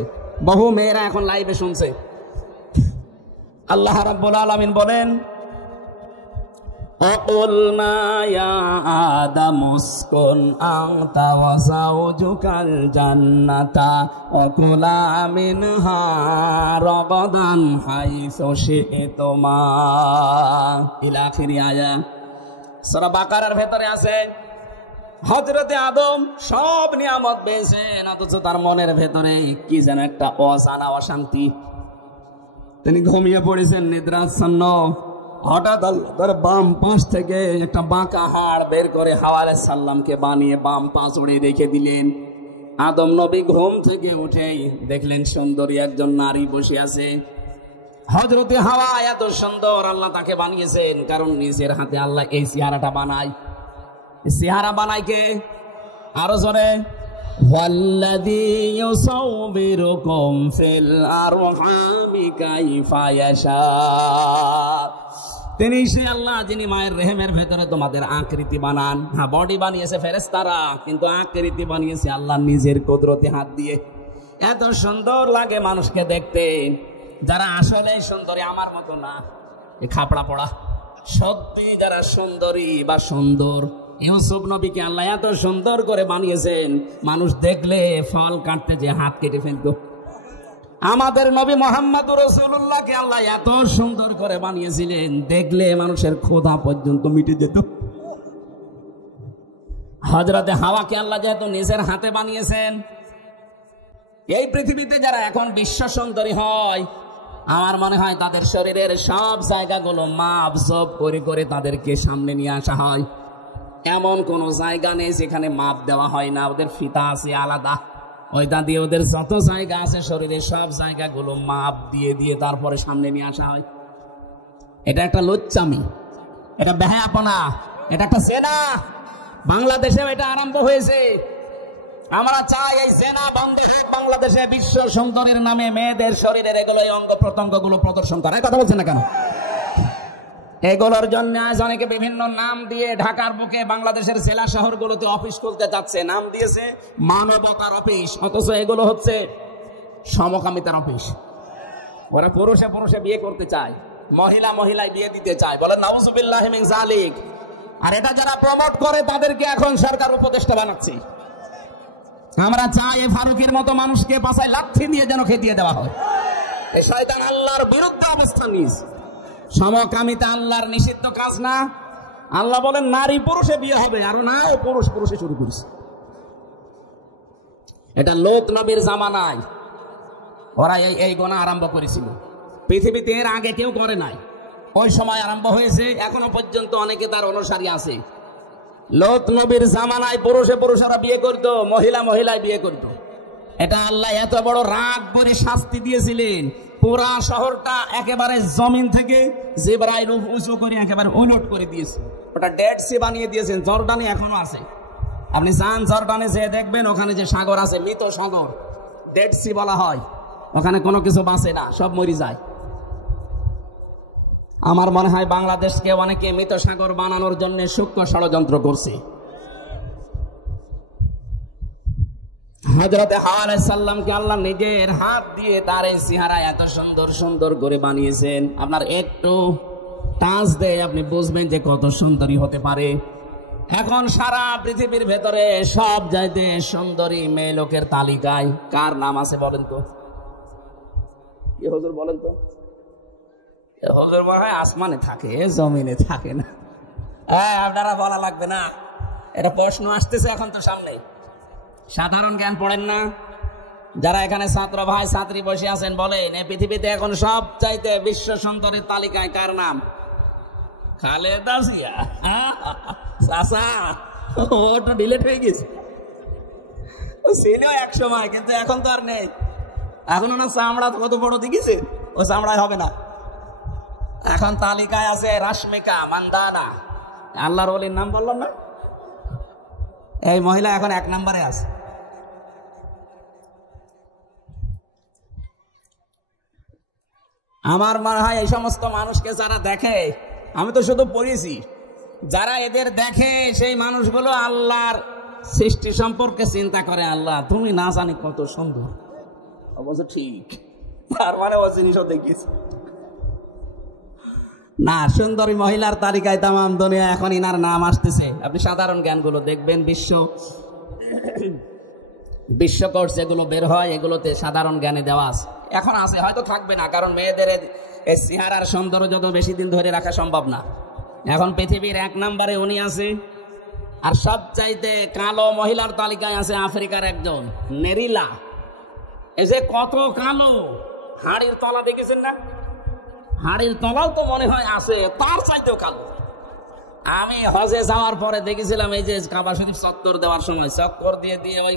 বহু মেয়েরা এখন লাইভে শুনছে। আল্লাহ রাব্বুল আলামিন বলেন, وقلنا يا آدم اسكن أنت وزوجك الجنة وكلا منها رغدا حيث شئتما إلى آخر آية সূরা বাকারার ভেতরে আছে হযরতে আদম সব নিয়ামত পেয়েছেন, অথচ তার মনের ভেতরে কি যেন একটা অজানা অশান্তি। তিনি ঘুমিয়ে পড়েছেন নিদ্রাচ্ছন্ন। হঠাৎ তার বাম পাশ থেকে একটা বাঁকা হাড় বের করে হাওয়া আলাইহিস সালামকে বানিয়ে বাম পা জড়িয়ে রেখে দিলেন। আদম নবী ঘুম থেকে উঠেই দেখলেন সুন্দরী একজন নারী বসে আছে। হযরতে হাওয়া এত সুন্দর আল্লাহ তাকে বানিয়েছেন, কারণ নিজের হাতে আল্লাহ এই চেহারাটা বানায়। চেহারা বানায় কে? আরো জোরে, ওয়াল্লাযী ইউসাউবিরুকুম ফিল আরহামি কাইফা ইয়াশা। তিনি সে আল্লাহ যিনি মায়ের রেহেমের ভেতরে তোমাদের আকৃতি বানান। হ্যাঁ, বডি বানিয়েছে ফেরেশতারা, কিন্তু আকৃতি বানিয়েছে আল্লাহ নিজের কুদরতি হাত দিয়ে। এত সুন্দর লাগে মানুষকে দেখতে, যারা আসলে সুন্দরী আমার মতো না, এই খাপড়া পড়া। সত্যি যারা সুন্দরী বা সুন্দর, ইউসুফ নবীকে আল্লাহ এত সুন্দর করে বানিয়েছেন, মানুষ দেখলে ফল কাটতে যে হাত কেটে ফেলতো। আমাদের নবী মুহাম্মদুর রাসূলুল্লাহকে আল্লাহ এত সুন্দর করে বানিয়েছিলেন, দেখলে মানুষের ক্ষুধা পর্যন্ত মিটে যেত। হযরতে হাওয়াকে আল্লাহ যেহেতু নিজের হাতে বানিয়েছেন, এই পৃথিবীতে যারা এখন বিশ্ব সুন্দরী হয়, আমার মনে হয় তাদের শরীরের সব জায়গাগুলো মাপ জোপ করে করে তাদেরকে সামনে নিয়ে আসা হয়। এমন কোন জায়গা নেই যেখানে মাপ দেওয়া হয় না, ওদের ফিতা আছে আলাদা, ওইটা দিয়ে ওদের যত জায়গা আছে শরীরের সব জায়গাগুলো মাপ দিয়ে দিয়ে তারপরে সামনে নিয়ে আসা হয়। এটা একটা লুচ্চামি, এটা বেহায়াপনা, এটা একটা সেনা। বাংলাদেশেও এটা আরম্ভ হয়েছে। আমরা চাই এই সেনা বন্ধ হোক বাংলাদেশে। বিশ্ব সুন্দরীর নামে মেয়েদের শরীরের এগুলো অঙ্গ প্রত্যঙ্গ গুলো প্রদর্শন করে, কথা বলছেন না কেন? এগুলোর জন্য আজ অনেকে বিভিন্ন নাম দিয়ে ঢাকার বুকে বাংলাদেশের জেলা শহরগুলোতে অফিস খুলতে যাচ্ছে, নাম দিয়েছে মানবতার অফিস, অথচ এগুলো হচ্ছে সমকামিতার অফিস। ওরা পুরুষে পুরুষে বিয়ে করতে চায়, মহিলা মহিলায় বিয়ে দিতে চায়, বলে নাউজুবিল্লাহি মিন যালিক। আর এটা যারা প্রমোট করে তাদেরকে এখন সরকার উপদেষ্টা বানাচ্ছে। আমরা চাই এই ফারুকের মতো মানুষকে পাছায় লাঠি দিয়ে যেন খেতিয়ে দেওয়া হয়। এই শয়তান আল্লাহর বিরুদ্ধে অবস্থান নিয়েছে। সমকামিতা আল্লাহর নিষিদ্ধ কাজ না। আল্লাহ বলেন নারী পুরুষে বিয়ে হবে, আর না পুরুষ পুরুষে শুরু করেছে। এটা লোত নবীর জামানায় ওরা এই গোনা আরম্ভ করেছিল। পৃথিবীতে এর আগে কেউ করে নাই, ওই সময় আরম্ভ হয়েছে, এখনো পর্যন্ত অনেকে তার অনুসারী আছে। লোত নবীর জামানায় পুরুষে পুরুষেরা বিয়ে করতো, মহিলা মহিলায় বিয়ে করতো। এটা আল্লাহ এত বড় রাগ করে শাস্তি দিয়েছিলেন, পুরা শহরটা একেবারে জমিন থেকে জিবরাইল উঁচু করে একেবারে উলট করে দিয়েছে। ওটা ডেড সি বানিয়ে দিয়েছেন। জর্ডানে এখনো আছে, আপনি যান জর্ডানে যেয়ে দেখবেন, ওখানে যে সাগর আছে মৃত সাগর, ডেড সি বলা হয়। ওখানে কোনো কিছু বাঁচে না, সব মরে যায়। আমার মনে হয় বাংলাদেশকে অনেকে মৃত সাগর বানানোর জন্য সূক্ষ্ম ষড়যন্ত্র করছে। হযরতে হাওয়া আলাইহিস সালামকে আল্লাহ নিজের হাত দিয়ে তার এই চেহারা এত সুন্দর সুন্দর করে বানিয়েছেন। আপনার একটু টাচ দেয় আপনি বুঝবেন যে কত সুন্দরী হতে পারে। এখন সারা পৃথিবীর ভেতরে সব চাইতে সুন্দরী মেয়ে লোকের তালিকায় কার নাম আছে বলেন তো? কি হুজুর বলেন তো? হুজুর মনে হয় আসমানে থাকে, জমিনে থাকে না। হ্যাঁ, আপনারা বলা লাগবে না, এটা প্রশ্ন আসতেছে এখন তো সামনে। সাধারণ জ্ঞান পড়েন না? যারা এখানে ছাত্র ভাই ছাত্রী বসে আছেন, বলেন এই পৃথিবীতে এখন সব চাইতে বিশ্ব সুন্দরীর তালিকায় কার নাম? খালেদা জিয়া। চাচা, ওটা ডিলেট হয়ে গেছে, ছিল এক সময়, কিন্তু এখন তো আর নেই। এখন ওনার চামড়া কত বড় দিকেছে, ও চামড়ায় হবে না। এখন তালিকায় আছে রাশমিকা মান্দানা। আল্লাহর ওলির নাম বললাম না, এই মহিলা এখন 1 নম্বরে আছে। আমার মনে হয় এই সমস্ত মানুষকে যারা দেখে, আমি তো শুধু পড়েছি, যারা এদের দেখে সেই মানুষগুলো আল্লাহর সৃষ্টি সম্পর্কে চিন্তা করে, আল্লাহ তুমি না জানি কত সুন্দর। অবশ্য ঠিক, তার মানে ও জিনিসও দেখিয়েছে। না, সুন্দরী মহিলার তালিকায় তামাম দুনিয়া এখন ইনার নাম আসতেছে। আপনি সাধারণ জ্ঞানগুলো দেখবেন, বিশ্ব কোর্স যেগুলো বের হয় এগুলোতে সাধারণ জ্ঞানে দেওয়া আছে। এখন আছে, হয়তো থাকবে না, কারণ মেয়েদের এই চেহারার সৌন্দর্য যত বেশি দিন ধরে রাখা সম্ভব না। এখন পৃথিবীর 1 নম্বরে উনি আছে। আর সবচাইতে কালো মহিলার তালিকায় আছে আফ্রিকার একজন নেরিলা। এই যে কত কালো, হাড়ির তলা দেখেছেন না? হাড়ির তলাও তো মনে হয় আছে, তার চাইতেও কালো। আমি হজে যাওয়ার পরে দেখেছিলাম, এই যে কাবা শরীফ চক্কর দেওয়ার সময় চক্কর দিয়ে দিয়ে ওই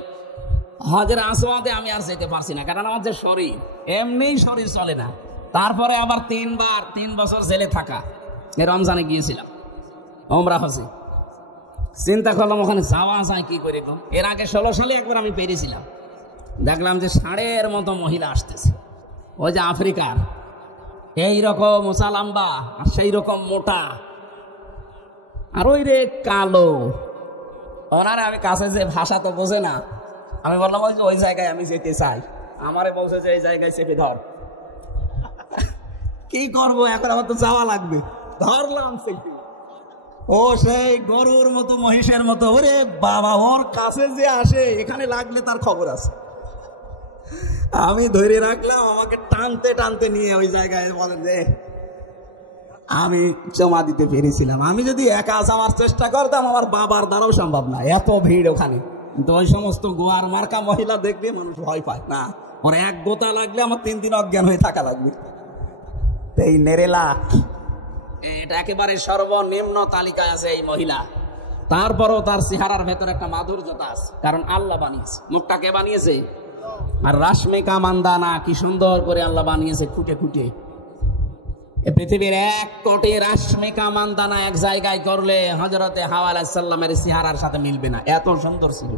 হজের আসওয়াদে আমি আর যেতে পারছি না, কারণ আমার যে শরীর, এমনি শরীর চলে না। তারপরে আবার 3 বছর জেলে থাকা, রমজানে গিয়েছিলাম ওমরা হজে। চিন্তা করলাম ওখানে যাওয়া যায় কি করে গো। এর আগে 16 সালে একবার আমি পেরেছিলাম, দেখলাম যে ষাঁড়ের মতো মহিলা আসতেছে, ওই যে আফ্রিকার, এইরকম উঁচা লম্বা আর সেই রকম মোটা, আর ওই রে কালো। ওনারে আমি কাছে, যে ভাষা তো বোঝে না, আমি বললাম ওই জায়গায় আমি যেতে চাই। আমারে বলছে যে এই জায়গায় চেপে ধর। কি করবো এখন, আমার তো যাওয়া লাগবে। ধরলাম সেলফি, ও সেই গরুর মতো মহিষের মতো। ওরে বাবা, ওর কাছে যে আসে এখানে লাগলে তার খবর আছে। আমি ধরে রাখলাম, আমাকে টানতে টানতে নিয়ে ওই জায়গায় বলে যে আমি জমা দিতে পেরেছিলাম। আমি যদি একা যাওয়ার চেষ্টা করতাম, আমার বাবার দ্বারাও সম্ভব না, এত ভিড় ওখানে। কিন্তু ওই সমস্ত গোয়ার মার্কা মহিলা দেখলে মানুষ ভয় পায় না। ওর এক গোতা লাগলে আমার 3 দিন অজ্ঞান হয়ে থাকা লাগবে। এই নেরেলা, এটা একেবারে সর্বনিম্ন তালিকায় আছে এই মহিলা। তারপরও তার চেহারার ভেতরে একটা মাধুর্যতা আছে, কারণ আল্লাহ বানিয়েছে। মুখটা কে বানিয়েছে? আর রাশমিকা মান্দানা, কি সুন্দর করে আল্লাহ বানিয়েছে খুঁটে খুঁটে। পৃথিবীর 1 কোটি রাশমিকা মান্দানা এক জায়গায় করলে হযরতে হাওয়া আলাইহিস সালামের চেহারার সাথে মিলবে না, এত সুন্দর ছিল।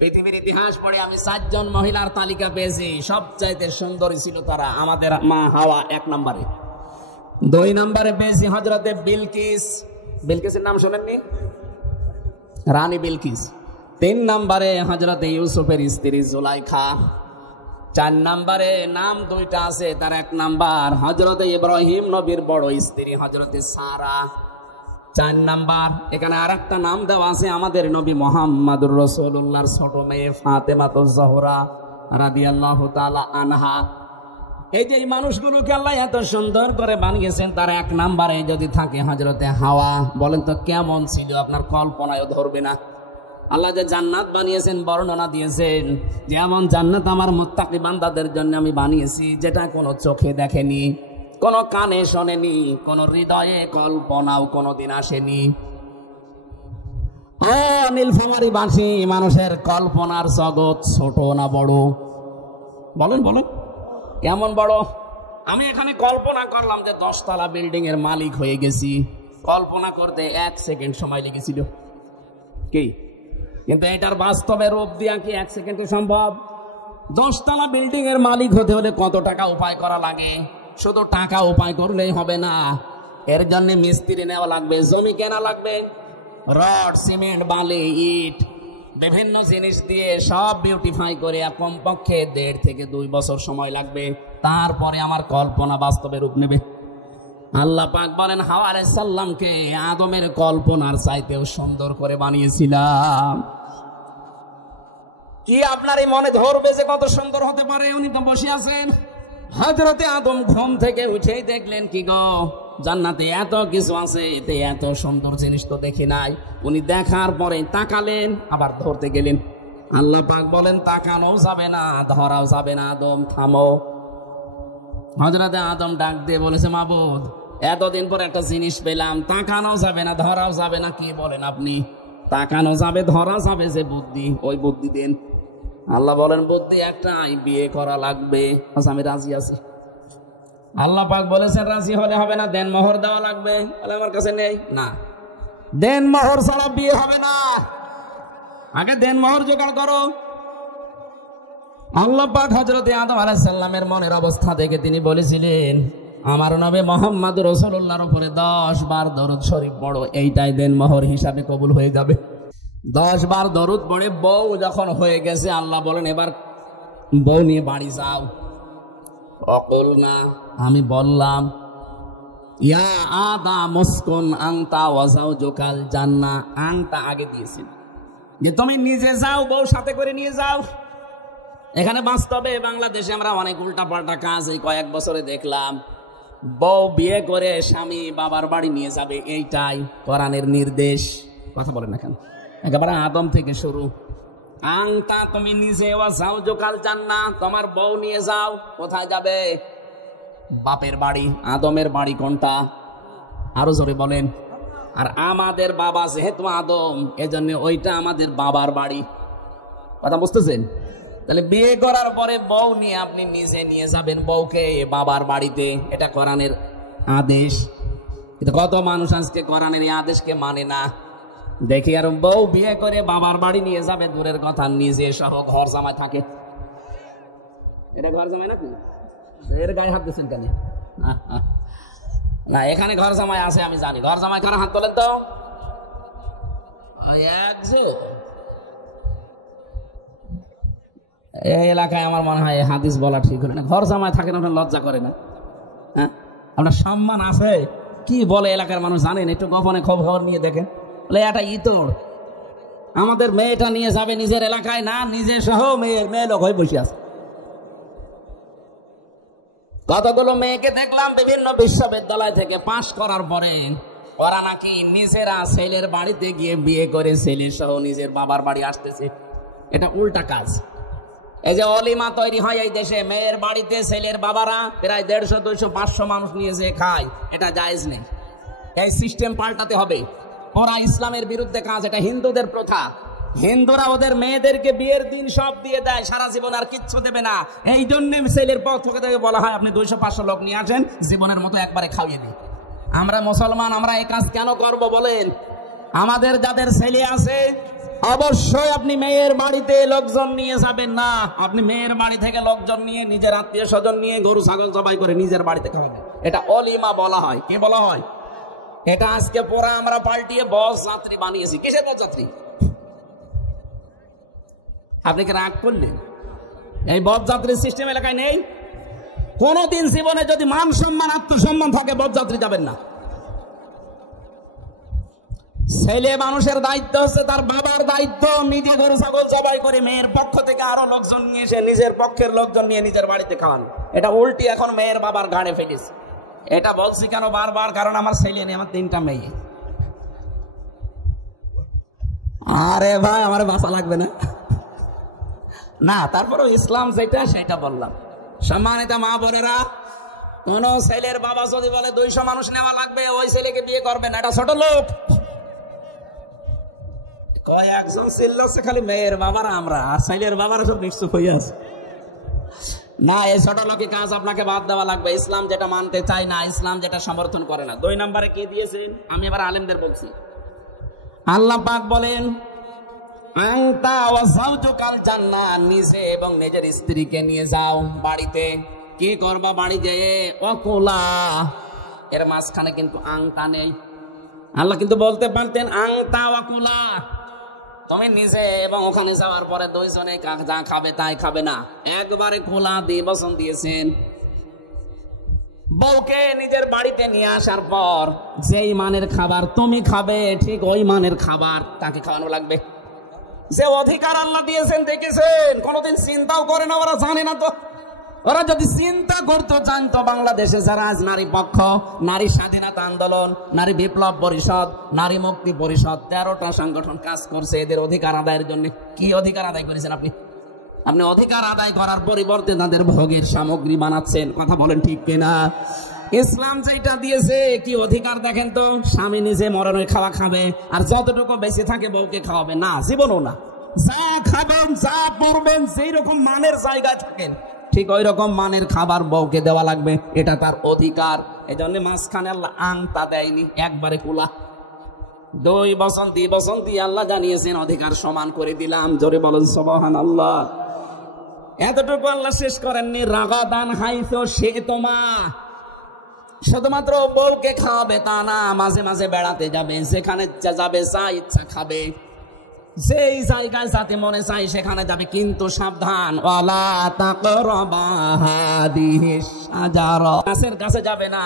পৃথিবীর ইতিহাস পড়ে আমি 4 জন মহিলার তালিকা পেয়েছি, সবচাইতে সুন্দরী ছিল তারা। আমাদের মা হাওয়া 1 নম্বরে। 2 নম্বরে পেয়েছি হযরতে বিলকিস। বিলকিসের নাম শোনেননি? রানী বিলকিস। 3 নম্বরে হযরতে ইউসুফের স্ত্রী জুলাইখা। 4 নম্বরে নাম 2টা আছে, তার 1 নাম্বার হযরতে ইব্রাহিম নবীর বড় স্ত্রী হযরতে সারা। 4 নাম্বার এখানে আরেকটা নাম দেওয়া আছে, আমাদের নবী মুহাম্মদুর রাসূলুল্লাহর ছোট মেয়ে ফাতেমাতুজ জোহরা রাদিয়াল্লাহু তাআলা আনহা। এই যে এই মানুষগুলোকে আল্লাহ এত সুন্দর করে বানিয়েছেন, তার 1 নাম্বারে যদি থাকে হযরতে হাওয়া। বলেন তো কেমন ছিল? আপনার কল্পনায়ও ধরবে না। আল্লাহ যে জান্নাত বানিয়েছেন বর্ণনা দিয়েছেন, যেমন জান্নাত আমার মুত্তাকি বান্দাদের জন্য আমি বানিয়েছি, যেটা কোনো চোখে দেখেনি, কোনো কানে শোনেনি, কোনো হৃদয়ে কল্পনাও কোনোদিন আসেনি। ও নীলফামারী বাসী, মানুষের কল্পনার জগৎ ছোট না বড়? বলেন বলেন, কেমন বড়? আমি এখানে কল্পনা করলাম যে 10 তলা বিল্ডিং এর মালিক হয়ে গেছি। কল্পনা করতে 1 সেকেন্ড সময় লেগেছিল কি? কিন্তু এটার বাস্তবে রূপ দিয়া কি 1 সেকেন্ডে সম্ভব? 10 তলা বিল্ডিং এর মালিক হতে হলে কত টাকা উপায় করা লাগে? শুধু টাকা উপায় করলেই হবে না, এর জন্য মিস্ত্রি নেওয়া লাগবে, জমি কেনা লাগবে, রড, সিমেন্ট, বালি, ইট, বিভিন্ন জিনিস দিয়ে সব বিউটিফাই করে কমপক্ষে 1.5 থেকে 2 বছর সময় লাগবে। তারপরে আমার কল্পনা বাস্তবে রূপ নেবে। আল্লাহ পাক বলেন হাওয়া আলাইহিস সালামকে আদমের কল্পনার চাইতেও সুন্দর করে বানিয়েছিলাম। কি আপনার এই মনে ধরবে যে কত সুন্দর হতে পারে? উনি তো বসে আছেন। হযরতে আদম ঘুম থেকে উঠেই দেখলেন কি গো, জান্নাতে এত কিছু আছে, এতে এত সুন্দর জিনিস তো দেখি নাই। উনি দেখার পরে তাকালেন, আবার ধরতে গেলেন। আল্লাহ পাক বলেন তাকানোও যাবে না, ধরাও যাবে না, আদম থামো। হযরতে আদম ডাক দিয়ে বলেছে, মাবুদ, এতদিন পর একটা জিনিস পেলাম, তাকানো যাবে না, ধরাও যাবে না। কি বলেন আপনি? তাকানো যাবে, ধরা যাবে যে বুদ্ধি, ওই বুদ্ধি দেন। আল্লাহ বলেন বুদ্ধি একটাই, বিয়ে করা লাগবে। আমি রাজি আছি। আল্লাহ পাক বলেছেন রাজি হলে হবে না, দেন মোহর দেওয়া লাগবে। বলে আমার কাছে নেই। না, দেন মোহর ছাড়া বিয়ে হবে না, আগে দেন মোহর জোগাড় করো। আল্লাহ পাক হযরতে আদম আলাইহিস সালামের মনের অবস্থা দেখে তিনি বলেছিলেন, আমার নবী মুহাম্মদ রাসূলুল্লাহর উপরে 10 বার দরুদ শরীফ পড়ো, এইটাই দেন মোহর হিসাবে কবুল হয়ে যাবে। 10 বার দরুদ পড়ে বউ যখন হয়ে গেছে, আল্লাহ বলেন এবার বউ নিয়ে বাড়ি যাও। অকুল না, আমি বললাম ইয়া আদম উসকুন আনতা ওয়া যাওজুকাল জান্নাহ, আনতা আগে দিয়েছেন যে তুমি নিজে যাও, বউ সাথে করে নিয়ে যাও। এখানে বাস্তবে বাংলাদেশে আমরা অনেক উল্টাপাল্টা কাজ এই কয়েক বছরে দেখলাম। বউ বিয়ে করে স্বামী বাবার বাড়ি নিয়ে যাবে, এইটাই কোরআনের নির্দেশ। কথা বলেন না কেন? একেবারে আদম থেকে শুরু। আনতা তুমি নিজে, ওয়া যাওজুকাল জান্নাহ তোমার বউ নিয়ে যাও। কোথায় যাবে? বাপের বাড়ি। আদমের বাড়ি কোনটা? আরো জোরে বলেন। আর আমাদের বাবা যেহেতু আদম, এজন্য ওইটা আমাদের বাবার বাড়ি। কথা বুঝতেছেন? তাহলে বিয়ে করার পরে বউ নিয়ে আপনি নিজে নিয়ে যাবেন বউকে বাবার বাড়িতে, এটা কোরআনের আদেশ। কিন্তু কত মানুষ আজকে কোরআনের এই আদেশকে মানে না। দেখি আর বউ বিয়ে করে বাবার বাড়ি নিয়ে যাবে দূরের কথা, নিজে সহ ঘর জামাই থাকে। এটা ঘর জামাই নাকি? এর গায়ে হাত দিচ্ছেন কেন? না, এখানে ঘর জামাই আছে আমি জানি। ঘর জামাই কারা? হাত তোলেন তো। এই এলাকায় আমার মনে হয় হাদিস বলা ঠিক হলো না। ঘর জামাই থাকেন, আপনার লজ্জা করে না? হ্যাঁ, আপনার সম্মান আছে? কি বলে এলাকার মানুষ জানেন? একটু গোপনে খবর নিয়ে দেখেন। বলে এটা ইতর, আমাদের মেয়েটা নিয়ে যাবে নিজের এলাকায় না, নিজে সহ মেয়ে লোক হয়ে বসে আছে। কতগুলো মেয়েকে দেখলাম বিভিন্ন বিশ্ববিদ্যালয় থেকে পাশ করার পরে ওরা নাকি নিজেরা ছেলের বাড়িতে গিয়ে বিয়ে করে ছেলে সহ নিজের বাবার বাড়ি আসতেছে। এটা উল্টা কাজ। এই যে অলিমা তৈরি হয় এই দেশে, মেয়ের বাড়িতে ছেলের বাবারা প্রায় 150, 200, 500 মানুষ নিয়ে যে খায়, এটা জায়েজ নেই। এই সিস্টেম পাল্টাতে হবে। ওরা ইসলামের বিরুদ্ধে কাজ, এটা হিন্দুদের প্রথা। হিন্দুরা ওদের মেয়েদেরকে বিয়ের দিন সব দিয়ে দেয়, সারা জীবন আর কিচ্ছু দেবে না। এই জন্য ছেলের পক্ষ থেকে বলা হয় আপনি 200-500 লোক নিয়ে আসেন, জীবনের মতো একবারে খাইয়ে দিই। আমরা মুসলমান, আমরা এই কাজ কেন করব বলেন? আমাদের যাদের ছেলে আছে অবশ্যই আপনি মেয়ের বাড়িতে লোকজন নিয়ে যাবেন না। আপনি মেয়ের বাড়ি থেকে লোকজন নিয়ে, নিজের আত্মীয় স্বজন নিয়ে গরু ছাগল জবাই করে নিজের বাড়িতে খাওয়াবেন। এটা অলিমা বলা হয়। কি বলা হয়? এটা আজকে পুরা আমরা পাল্টিয়ে বস যাত্রী বানিয়েছি। কিসের বস যাত্রী? আপনি কি রাগ করলেন? এই বরযাত্রীর সিস্টেম এলাকায় নেই। কোনদিন জীবনে যদি মান সম্মান আত্মসম্মান থাকে, বরযাত্রী যাবেন না। ছেলে মানুষের দায়িত্ব হচ্ছে তার বাবার দায়িত্ব, নিজে গরু ছাগল জবাই করে মেয়ের পক্ষ থেকে আরো লোকজন নিয়ে এসে নিজের পক্ষের লোকজন নিয়ে নিজের বাড়িতে খাওয়ান। এটা উল্টি এখন মেয়ের বাবার ঘাড়ে ফেলেছে। এটা বলছি কেন বারবার? কারণ আমার ছেলে নেই, আমার 3টা মেয়ে। আরে ভাই, আমার বাঁচা লাগবে না? না, তারপরেও ইসলাম যেটা সেটা বললাম। সম্মানিত মা বোনেরা, কোন ছেলের বাবা যদি বলে 200 মানুষ নেওয়া লাগবে, ওই ছেলেকে বিয়ে করবে না, এটা ছোট লোক। কয়েকজন চিল্লাচ্ছে খালি মেয়ের বাবারা, আমরা আর ছেলের বাবারা সব নিশ্চুপ হয়ে আছে। না, এই ছোট লোকের কাজ আপনাকে বাদ দেওয়া লাগবে। ইসলাম যেটা মানতে চায় না, ইসলাম যেটা সমর্থন করে না। 2 নম্বরে কি দিয়েছেন? আমি এবার আলেমদের বলছি। আল্লাহ পাক বলেন আনতা ওয়া যাওজুকাল জান্নাহ, নিজে এবং নিজের স্ত্রীকে নিয়ে যাও বাড়িতে। কি করবা বাড়ি যেয়ে? ওয়াকুলা, এর মাঝখানে কিন্তু আনতা নেই। আল্লাহ কিন্তু বলতে পারতেন আনতা ওয়াকুলা, তুমি নিজে এবং ওখানে যাওয়ার পরে 2 জনে যা খাবে তাই খাবে না। একবারে খোলা দিয়ে বচন দিয়েছেন। বউকে নিজের বাড়িতে নিয়ে আসার পর যেই মানের খাবার তুমি খাবে, ঠিক ওই মানের খাবার তাকে খাওয়ানো লাগবে। যে অধিকার আল্লাহ দিয়েছেন, দেখেছেন? কোনদিন চিন্তাও করে না ওরা, জানে না তো। ওরা যদি চিন্তা করতো, জানতো বাংলাদেশে যারা আজ নারী পক্ষ, নারী স্বাধীনতা আন্দোলন, নারী বিপ্লব পরিষদ, নারী মুক্তি পরিষদ, 13টা সংগঠন কাজ করছে এদের অধিকার আদায়ের জন্য। কি অধিকার আদায় করেছেন আপনি? আপনি অধিকার আদায় করার পরিবর্তে তাদের ভোগের সামগ্রী বানাচ্ছেন। কথা বলেন ঠিক কিনা? ইসলাম যেটা দিয়েছে কি অধিকার দেখেন তো? স্বামী নিজে মরণের খাওয়া খাবে, আর যতটুকু বেঁচে থাকে বউকে খাওয়াবে না, জীবনও না। যা খাবেন, যা পড়বেন, যেই রকম মানের জায়গায় থাকেন, ঠিক ওই রকম মানের খাবার বউকে দেওয়া লাগবে। এটা তার অধিকার। এই জন্য মাঝখানে আল্লাহ আনতা দেয়নি, একবারে কুলা। 2 বছর 2 বছর দিয়ে আল্লাহ জানিয়েছেন অধিকার সমান করে দিলাম। জোরে বলেন সুবহানাল্লাহ। এতটুকু আল্লাহ শেষ করেননি। রাগাদান হাইসো শি'তুমা, শুধুমাত্র বউকে খাওয়াবে তা না, মাঝে মাঝে বেড়াতে যাবে, যেখানে যাবে যা ইচ্ছা খাবে, যেই জায়গায় যাতে মনে চাই সেখানে যাবে। কিন্তু সাবধান, ওয়ালা তাকরাবা হাদিহিস শাজারা, গাছের কাছে যাবে না।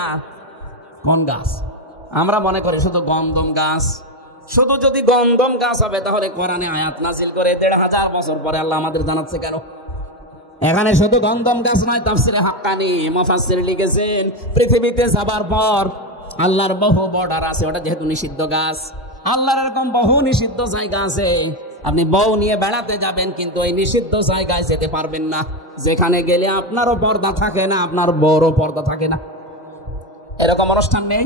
কোন গাছ? আমরা মনে করি শুধু গন্ধম গাছ। শুধু যদি গন্ধম গাছ হবে তাহলে কোরআনে আয়াত নাযিল করে ১৫০০ বছর পরে আল্লাহ আমাদের জানাচ্ছে কেন? এখানে শুধু গন্ধম গাছ নয়, তাফসিরে হাক্কানি মুফাসসির লিখেছেন পৃথিবীতে যাবার পর আল্লাহর বহু বর্ডার আছে, ওটা যেহেতু নিষিদ্ধ গাছ। আল্লাহর এরকম বহু নিষিদ্ধ জায়গা আছে, আপনি বউ নিয়ে বেড়াতে যাবেন কিন্তু ওই নিষিদ্ধ জায়গায় যেতে পারবেন না, যেখানে গেলে আপনারও পর্দা থাকে না, আপনার বউরও পর্দা থাকে না। এরকম অনুষ্ঠান নেই?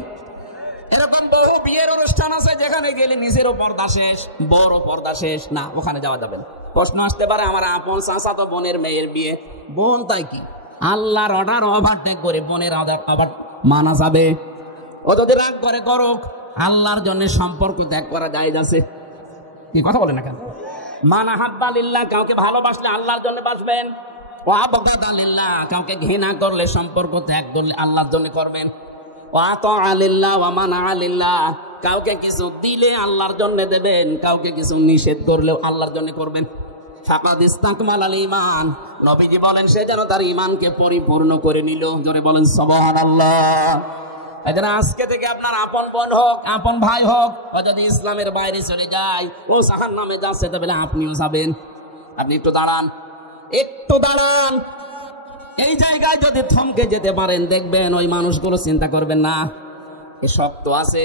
এরকম বহু বিয়ের অনুষ্ঠান আছে যেখানে গেলে নিজেরও পর্দা শেষ, বউরও পর্দা শেষ, না ওখানে যাওয়া যাবে না। প্রশ্ন আসতে পারে আমার আপন চাচাতো বোনের মেয়ের বিয়ে, বোন তাই কি আল্লাহর অর্ডার ওভারটেক করে বোনের অর্ডার মানা যাবে? ও যদি রাগ করে করুক, আল্লাহর জন্য সম্পর্ক ত্যাগ করা জায়েজ আছে। কি কথা বলে না কেন? মানা হাব্বা লিল্লাহ, কাউকে ভালোবাসলে আল্লাহর জন্য বাসবেন। ও আবগাদা লিল্লাহ, কাউকে ঘৃণা করলে সম্পর্ক ত্যাগ করলে আল্লাহর জন্য করবেন। ও আতা লিল্লাহ ওয়া মানা লিল্লাহ, কাউকে কিছু দিলে আল্লাহর জন্য দেবেন, কাউকে কিছু নিষেধ করলেও আল্লাহর জন্য করবেন। ফাকাদ ইসতাকমালাল ঈমান, নবীজি বলেন সে যেন তার ঈমানকে পরিপূর্ণ করে নিল। জোরে বলেন সুবহানাল্লাহ। এজন্য আজকে থেকে আপনার আপন বোন হোক, আপন ভাই হোক, ও যদি ইসলামের বাইরে চলে যায়, ও জাহান্নামে যাচ্ছে, তবে আপনিও যাবেন। আপনি একটু দাঁড়ান, একটু দাঁড়ান। এই জায়গায় যদি থমকে যেতে পারেন, দেখবেন ওই মানুষগুলো চিন্তা করবেন না এ শক্ত আছে,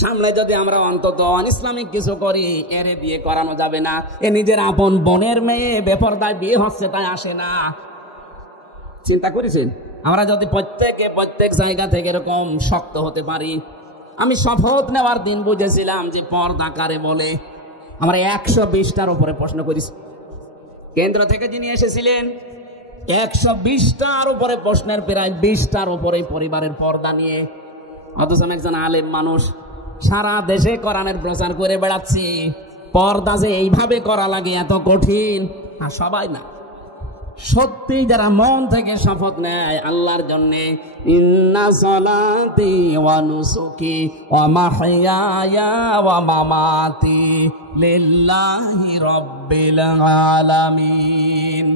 সামনে যদি আমরা অন্তত ইসলামিক কিছু করি, এর বিয়ে করানো যাবে না। এ নিজের আপন বোনের মেয়ে, বেপরদায় বিয়ে হচ্ছে তাই আসে না। চিন্তা করেছেন? আমরা যদি প্রত্যেক জায়গা থেকে এরকম শক্ত হতে পারি। আমি শপথ নেওয়ার দিন বুঝেছিলাম যে পর্দা কারে বলে। আমরা 120টার উপরে প্রশ্ন করেছি, কেন্দ্র থেকে যিনি এসেছিলেন 120টার উপরে প্রশ্নের প্রায় 20টার উপরে পরিবারের পর্দা নিয়ে। অথচ আমি একজন আলেম মানুষ, সারা দেশে কোরআনের প্রচার করে বেড়াচ্ছি। পর্দা যে এইভাবে করা লাগে এত কঠিন, আর সবাই না। সত্যি যারা মন থেকে শপথ নেয় আল্লাহর জন্য, ইন্না সলাতি ওয়া নুসুকি ওয়া মাহইয়ায়া ওয়া মামাতি লিল্লাহি রাব্বিল আলামিন,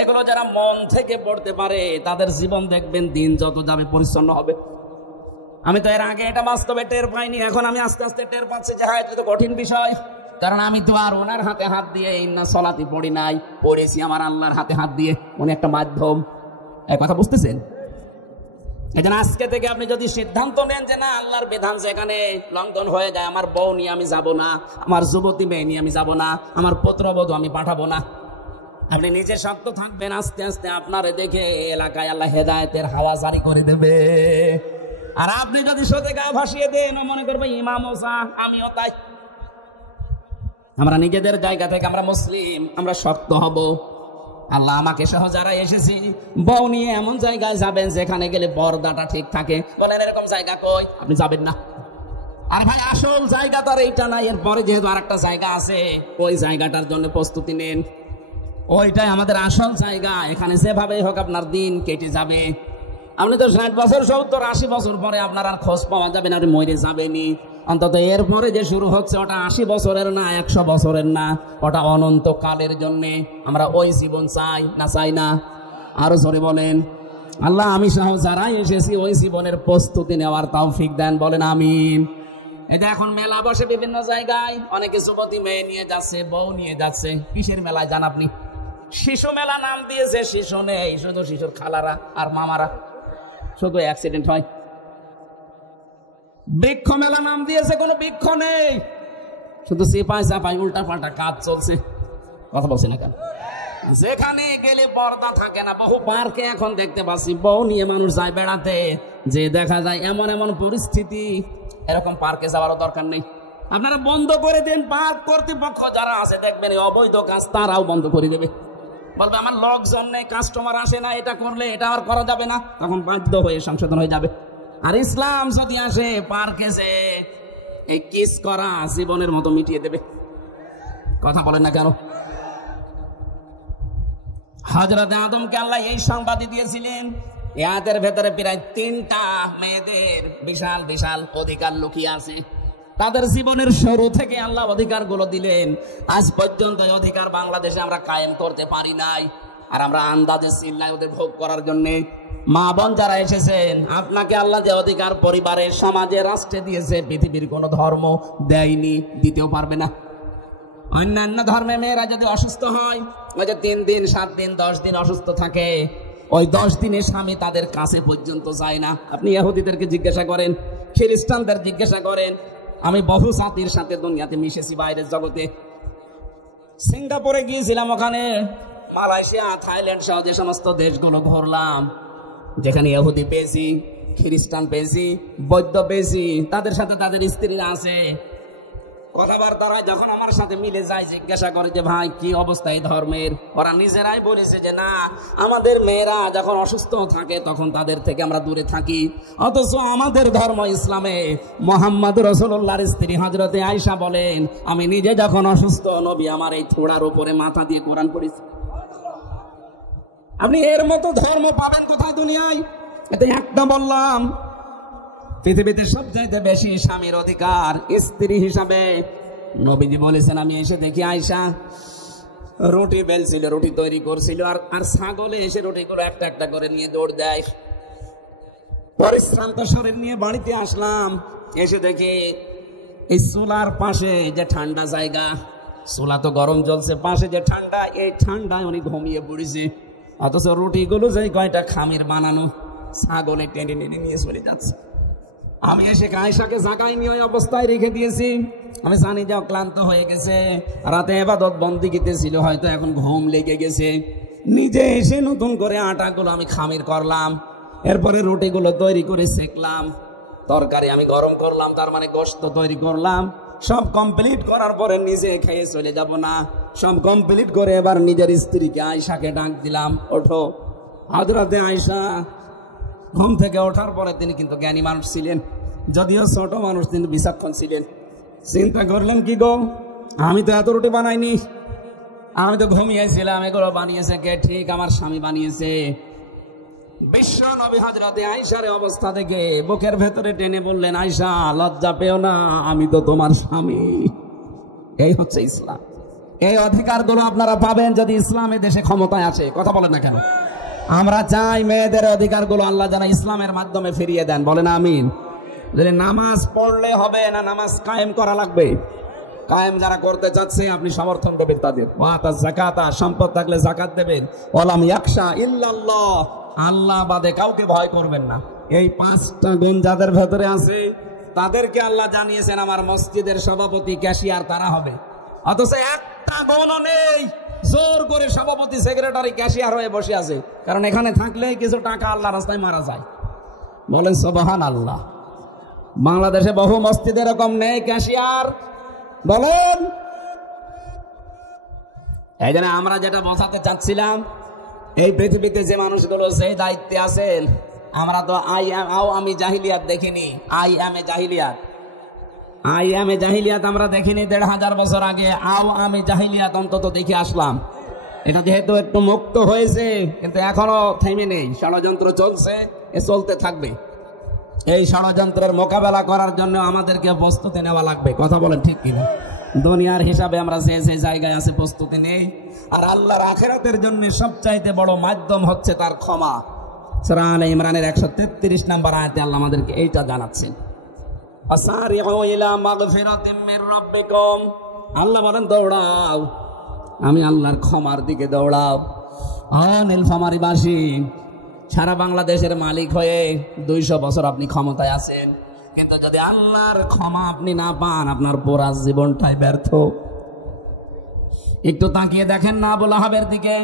এগুলো যারা মন থেকে পড়তে পারে তাদের জীবন দেখবেন দিন যত যাবে পরিচ্ছন্ন হবে। আমি তো এর আগে এটা বাস্তবে টের পাইনি, এখন আমি আস্তে আস্তে টের পাচ্ছি যে হ্যাঁ এটা তো কঠিন বিষয়। কারণ আমি তো আর ওনার হাতে হাত দিয়ে ইন্না সলাতি পড়ি নাই, পড়েছি আমার আল্লাহর হাতে হাত দিয়ে। উনি একটা মাধ্যম, এই কথা বুঝতেছেন? এই জন্য আজকে থেকে আপনি যদি সিদ্ধান্ত নেন যে না, আল্লাহর বিধান যেখানে লঙ্ঘন হয়ে যায়, আমার বউ নিয়ে আমি যাব না, আমার যুবতী মেয়ে নিয়ে আমি যাব না, আমার পুত্রবধূ আমি পাঠাবো না, আপনি নিজে শক্ত থাকবেন। আস্তে আস্তে আপনারে দেখে এলাকায় আল্লাহ হেদায়েতের হাওয়া জারি করে দেবে। আর আপনি যদি সোজা গা ভাসিয়ে দেন, মনে করবে ইমাম ওসা, আমিও তাই। আমরা নিজেদের জায়গা থেকে আমরা মুসলিম, আমরা শক্ত হব। আল্লাহ আমাকে সহ যারা এসেছি, বউ নিয়ে এমন জায়গায় যাবেন যেখানে গেলে পর্দাটা ঠিক থাকে। বলেন এরকম জায়গা কই? আপনি যাবেন না। আর ভাই আসল জায়গা তো আর এইটা নাই, এরপরে যেহেতু আর একটা জায়গা আছে, ওই জায়গাটার জন্য প্রস্তুতি নেন। ওইটাই আমাদের আসল জায়গা। এখানে যেভাবে হোক আপনার দিন কেটে যাবে। আপনি তো 60 বছর 70 80 বছর পরে আপনার আর খোঁজ পাওয়া যাবে না, আপনি মরে যাবেনি। অন্তত এরপরে যে শুরু হচ্ছে ওটা 80 বছরের না, 100 বছরের না, ওটা অনন্তকালের জন্যে। আমরা ওই জীবন চাই না, চাই না? আরো জোরে বলেন। আল্লাহ আমি সহ যারা এসেছি ওই জীবনের প্রস্তুতি নেওয়ার তৌফিক দেন, বলেন আমিন। এটা এখন মেলা বসে বিভিন্ন জায়গায়, অনেকে যুবতী মেয়ে নিয়ে যাচ্ছে, বউ নিয়ে যাচ্ছে। কিসের মেলায় জান আপনি? শিশু মেলা নাম দিয়েছে, শিশু নেই, শুধু শিশুর খালারা আর মামারা, শুধু অ্যাক্সিডেন্ট হয়। বৃক্ষ মেলা নাম দিয়েছে, কোনো বৃক্ষ নেই, শুধু চিপাই চাপাই উল্টা পাল্টা কাজ চলছে। কথা বলছি না কেন? যেখানে গেলে পর্দা থাকে না। বহু পার্কে এখন দেখতে পাচ্ছি বউ নিয়ে মানুষ যায় বেড়াতে, যে দেখা যায় এমন এমন পরিস্থিতি, এরকম পার্কে যাওয়ারও দরকার নেই। আপনারা বন্ধ করে দেন, পার্ক কর্তৃপক্ষ যারা আছে দেখবেন এই অবৈধ কাজ তারাও বন্ধ করে দেবে। বলবে আমার লোকজন নেই, কাস্টমার আসে না, এটা করলে এটা আর করা যাবে না, তখন বাধ্য হয়ে সংশোধন হয়ে যাবে। আর ইসলাম যদি আসে, পার্কে যে এই কিস করা জীবনের মতো মিটিয়ে দেবে। কথা বলেন না কেন? হযরত আদমকে আল্লাহ এই সংবাদই দিয়েছিলেন। এদের ভেতরে প্রায় 3টা মেয়েদের বিশাল বিশাল অধিকার লুকিয়ে আছে। তাদের জীবনের শুরু থেকে আল্লাহ অধিকারগুলো দিলেন। আজ পর্যন্ত এই অধিকার বাংলাদেশে আমরা কায়েম করতে পারি নাই। আর আমরা আন্দাজে চিল্লাই ওদের ভোগ করার জন্য। মা বোন যারা এসেছেন, আপনাকে আল্লাহ যে অধিকার পরিবারে, সমাজে, রাষ্ট্রে দিয়েছে, পৃথিবীর কোনো ধর্ম দেয়নি, দিতেও পারবে না। অন্যান্য ধর্মে মেয়েরা যদি অসুস্থ হয়, ওই যে 3 দিন 7 দিন 10 দিন অসুস্থ থাকে, ওই 10 দিনে স্বামী তাদের কাছে পর্যন্ত যায় না। আপনি ইহুদিদেরকে জিজ্ঞাসা করেন, খ্রিস্টানদের জিজ্ঞাসা করেন। আমি বহু জাতির সাথে দুনিয়াতে মিশেছি, বাইরের জগতে। সিঙ্গাপুরে গিয়েছিলাম, ওখানে মালয়েশিয়া, থাইল্যান্ড সহ যে সমস্ত দেশগুলো ঘুরলাম, যেখানে ইহুদি পেয়েছি, খ্রিস্টান পেয়েছি, বৌদ্ধ পেয়েছি, তাদের সাথে তাদের স্ত্রীরা আছে। কথাবার্তারা যখন আমার সাথে মিলে যায়, জিজ্ঞাসা করে যে ভাই কি অবস্থা এই ধর্মের, ওরা নিজেরাই বলেছে যে না, আমাদের মেয়েরা যখন অসুস্থ থাকে তখন তাদের থেকে আমরা দূরে থাকি। অথচ আমাদের ধর্ম ইসলামে মুহাম্মদ রাসূলুল্লাহর স্ত্রী হযরতে আয়েশা বলেন, আমি নিজে যখন অসুস্থ, নবী আমার এই থোড়ার উপরে মাথা দিয়ে কোরআন পড়েছে। আপনি এর মতো ধর্ম পাবেন কোথায় দুনিয়ায়? এটা একটা বললাম। পৃথিবীতে সবচাইতে বেশি স্বামীর অধিকার স্ত্রী হিসাবে নবীজি বলেছেন, আমি এসে দেখি আয়েশা রুটি বেলছিল, রুটি তৈরি করছিল, আর ছাগলে এসে রুটিগুলো একটা একটা করে নিয়ে দৌড় দেয়। পরিশ্রান্ত শরীর নিয়ে বাড়িতে আসলাম, এসে দেখি এই চুলার পাশে যে ঠান্ডা জায়গা, চুলা তো গরম জ্বলছে, পাশে যে ঠান্ডা, এই ঠান্ডায় উনি ঘুমিয়ে পড়েছে। অথচ রুটিগুলো যে কয়টা খামির বানানো, ছাগলে টেনে টেনে নিয়ে চলে যাচ্ছে। আমি এসে আয়েশাকে জাগাই নিয়ে ওই অবস্থায় রেখে দিয়েছি। আমি জানি যে ক্লান্ত হয়ে গেছে, রাতে ইবাদত বন্দেগীতে ছিল, হয়তো এখন ঘুম লেগে গেছে। নিজে এসে নতুন করে আটাগুলো আমি খামির করলাম, এরপরে রুটিগুলো তৈরি করে সেকলাম, তরকারি আমি গরম করলাম, তার মানে গোশত তৈরি করলাম। সব কমপ্লিট করার পরে নিজে খেয়ে চলে যাব না, সব কমপ্লিট করে এবার নিজের স্ত্রীকে আয়েশাকে ডাক দিলাম, ওঠো। হযরতে আয়েশা ঘুম থেকে ওঠার পরে তিনি কিন্তু জ্ঞানী মানুষ ছিলেন, যদিও ছোট মানুষ, তিনি বিচক্ষণ ছিলেন। চিন্তা করলেন, কি গো, আমি তো এত রুটি বানাইনি, আমি তো ঘুমিয়েছিলাম, এগুলো বানিয়েছে কে? ঠিক আমার স্বামী বানিয়েছে। বিশ্ব নবী হযরতে আয়েশার অবস্থা দেখে বুকের ভেতরে টেনে বললেন, আয়েশা লজ্জা পেও না, আমি তো তোমার স্বামী। এই হচ্ছে ইসলাম। এই অধিকারগুলো আপনারা পাবেন যদি ইসলামী দেশে ক্ষমতায় আসে। কথা বলেন না কেন? আমরা চাই মেয়েদের অধিকারগুলো আল্লাহ যেন ইসলামের মাধ্যমে ফিরিয়ে দেন। বলেন আমিন। যদি নামাজ পড়লে হবে না, নামাজ কায়েম করা লাগবে। কায়েম যারা করতে চাচ্ছে আপনি সমর্থন দেবেন তাদের। ওয়াতা যাকাতা, সম্পদ থাকলে যাকাত দেবেন। ওয়ালাম ইয়াখশা ইল্লাল্লাহ, আল্লাহ বাদে কাউকে ভয় করবেন না। এই 5টা গুণ যাদের ভেতরে আছে তাদেরকে আল্লাহ জানিয়েছেন আমার মসজিদের সভাপতি, ক্যাশিয়ার তারা হবে। অথচ একটা গুণও নেই, জোর করে সভাপতি, সেক্রেটারি, ক্যাশিয়ার হয়ে বসে আছে। কারণ এখানে থাকলে কিছু টাকা আল্লাহ রাস্তায় মারা যায়। বলেন সুবহানাল্লাহ। বাংলাদেশে বহু মসজিদ এরকম নেই ক্যাশিয়ার। বলেন। এই জন্য আমরা যেটা বোঝাতে চাচ্ছিলাম, এই পৃথিবীতে যে মানুষগুলো যে দায়িত্বে আছেন, আমরা তো আওয়ামী জাহিলিয়াত দেখিনি। আই এম এ জাহিলিয়াত আমরা দেখিনি 1500 বছর আগে। আওয়ামী জাহিলিয়াত অন্তত দেখে আসলাম। এটা যেহেতু একটু মুক্ত হয়েছে, কিন্তু এখনো থেমে নেই, ষড়যন্ত্র চলছে, চলতে থাকবে। এই ষড়যন্ত্রের মোকাবেলা করার জন্য আমাদেরকে প্রস্তুতি নেওয়া লাগবে। কথা বলেন ঠিক কিনা? দুনিয়ার হিসাবে আমরা যে যে জায়গায় আছে প্রস্তুতি নেই, আর আল্লাহর আখিরাতের জন্য সবচাইতে বড় মাধ্যম হচ্ছে তার ক্ষমা। সূরা আলে ইমরানের 133 নম্বর আয়াতে আল্লাহ আমাদেরকে এইটা জানাচ্ছেন, আসারিউ ইলা মাগফিরাতিম মির রাব্বিকুম। আল্লাহ বলেন দৌড়াও, আমি আল্লাহর ক্ষমার দিকে দৌড়াও। নীলফামারীবাসী, সারা বাংলাদেশের মালিক হয়ে 200 বছর আপনি ক্ষমতায় আছেন, কিন্তু যদি আল্লাহর ক্ষমা আপনি না পান, আপনার পুরা জীবনটাই ব্যর্থ। একটু তাকিয়ে দেখেন না আবু লাহাবের দিকে।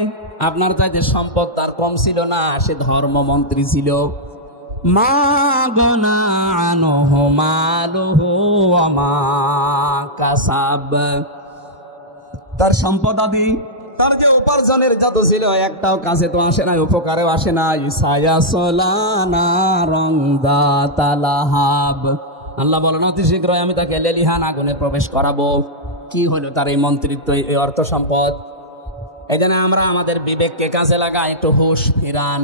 আপনার চাইতে সম্পদ তার কম ছিল না, সে ধর্মমন্ত্রী ছিল। মা গনা আনহু মালুহু ওয়া মা কাসাব। তার সম্পদাদি, তার যে উপার্জনের যত ছিল, একটাও কাছে তো আসে নাই, উপকারেও আসে নাই। আল্লাহ বলেন অতি শীঘ্রই আমি তাকে লেলিহান আগুনে প্রবেশ করাবো। কি হলো তার এই মন্ত্রিত্ব, এই অর্থ সম্পদ? এই জন্য আমরা আমাদের বিবেককে কাজে লাগাই, একটু হুঁশ ফিরান।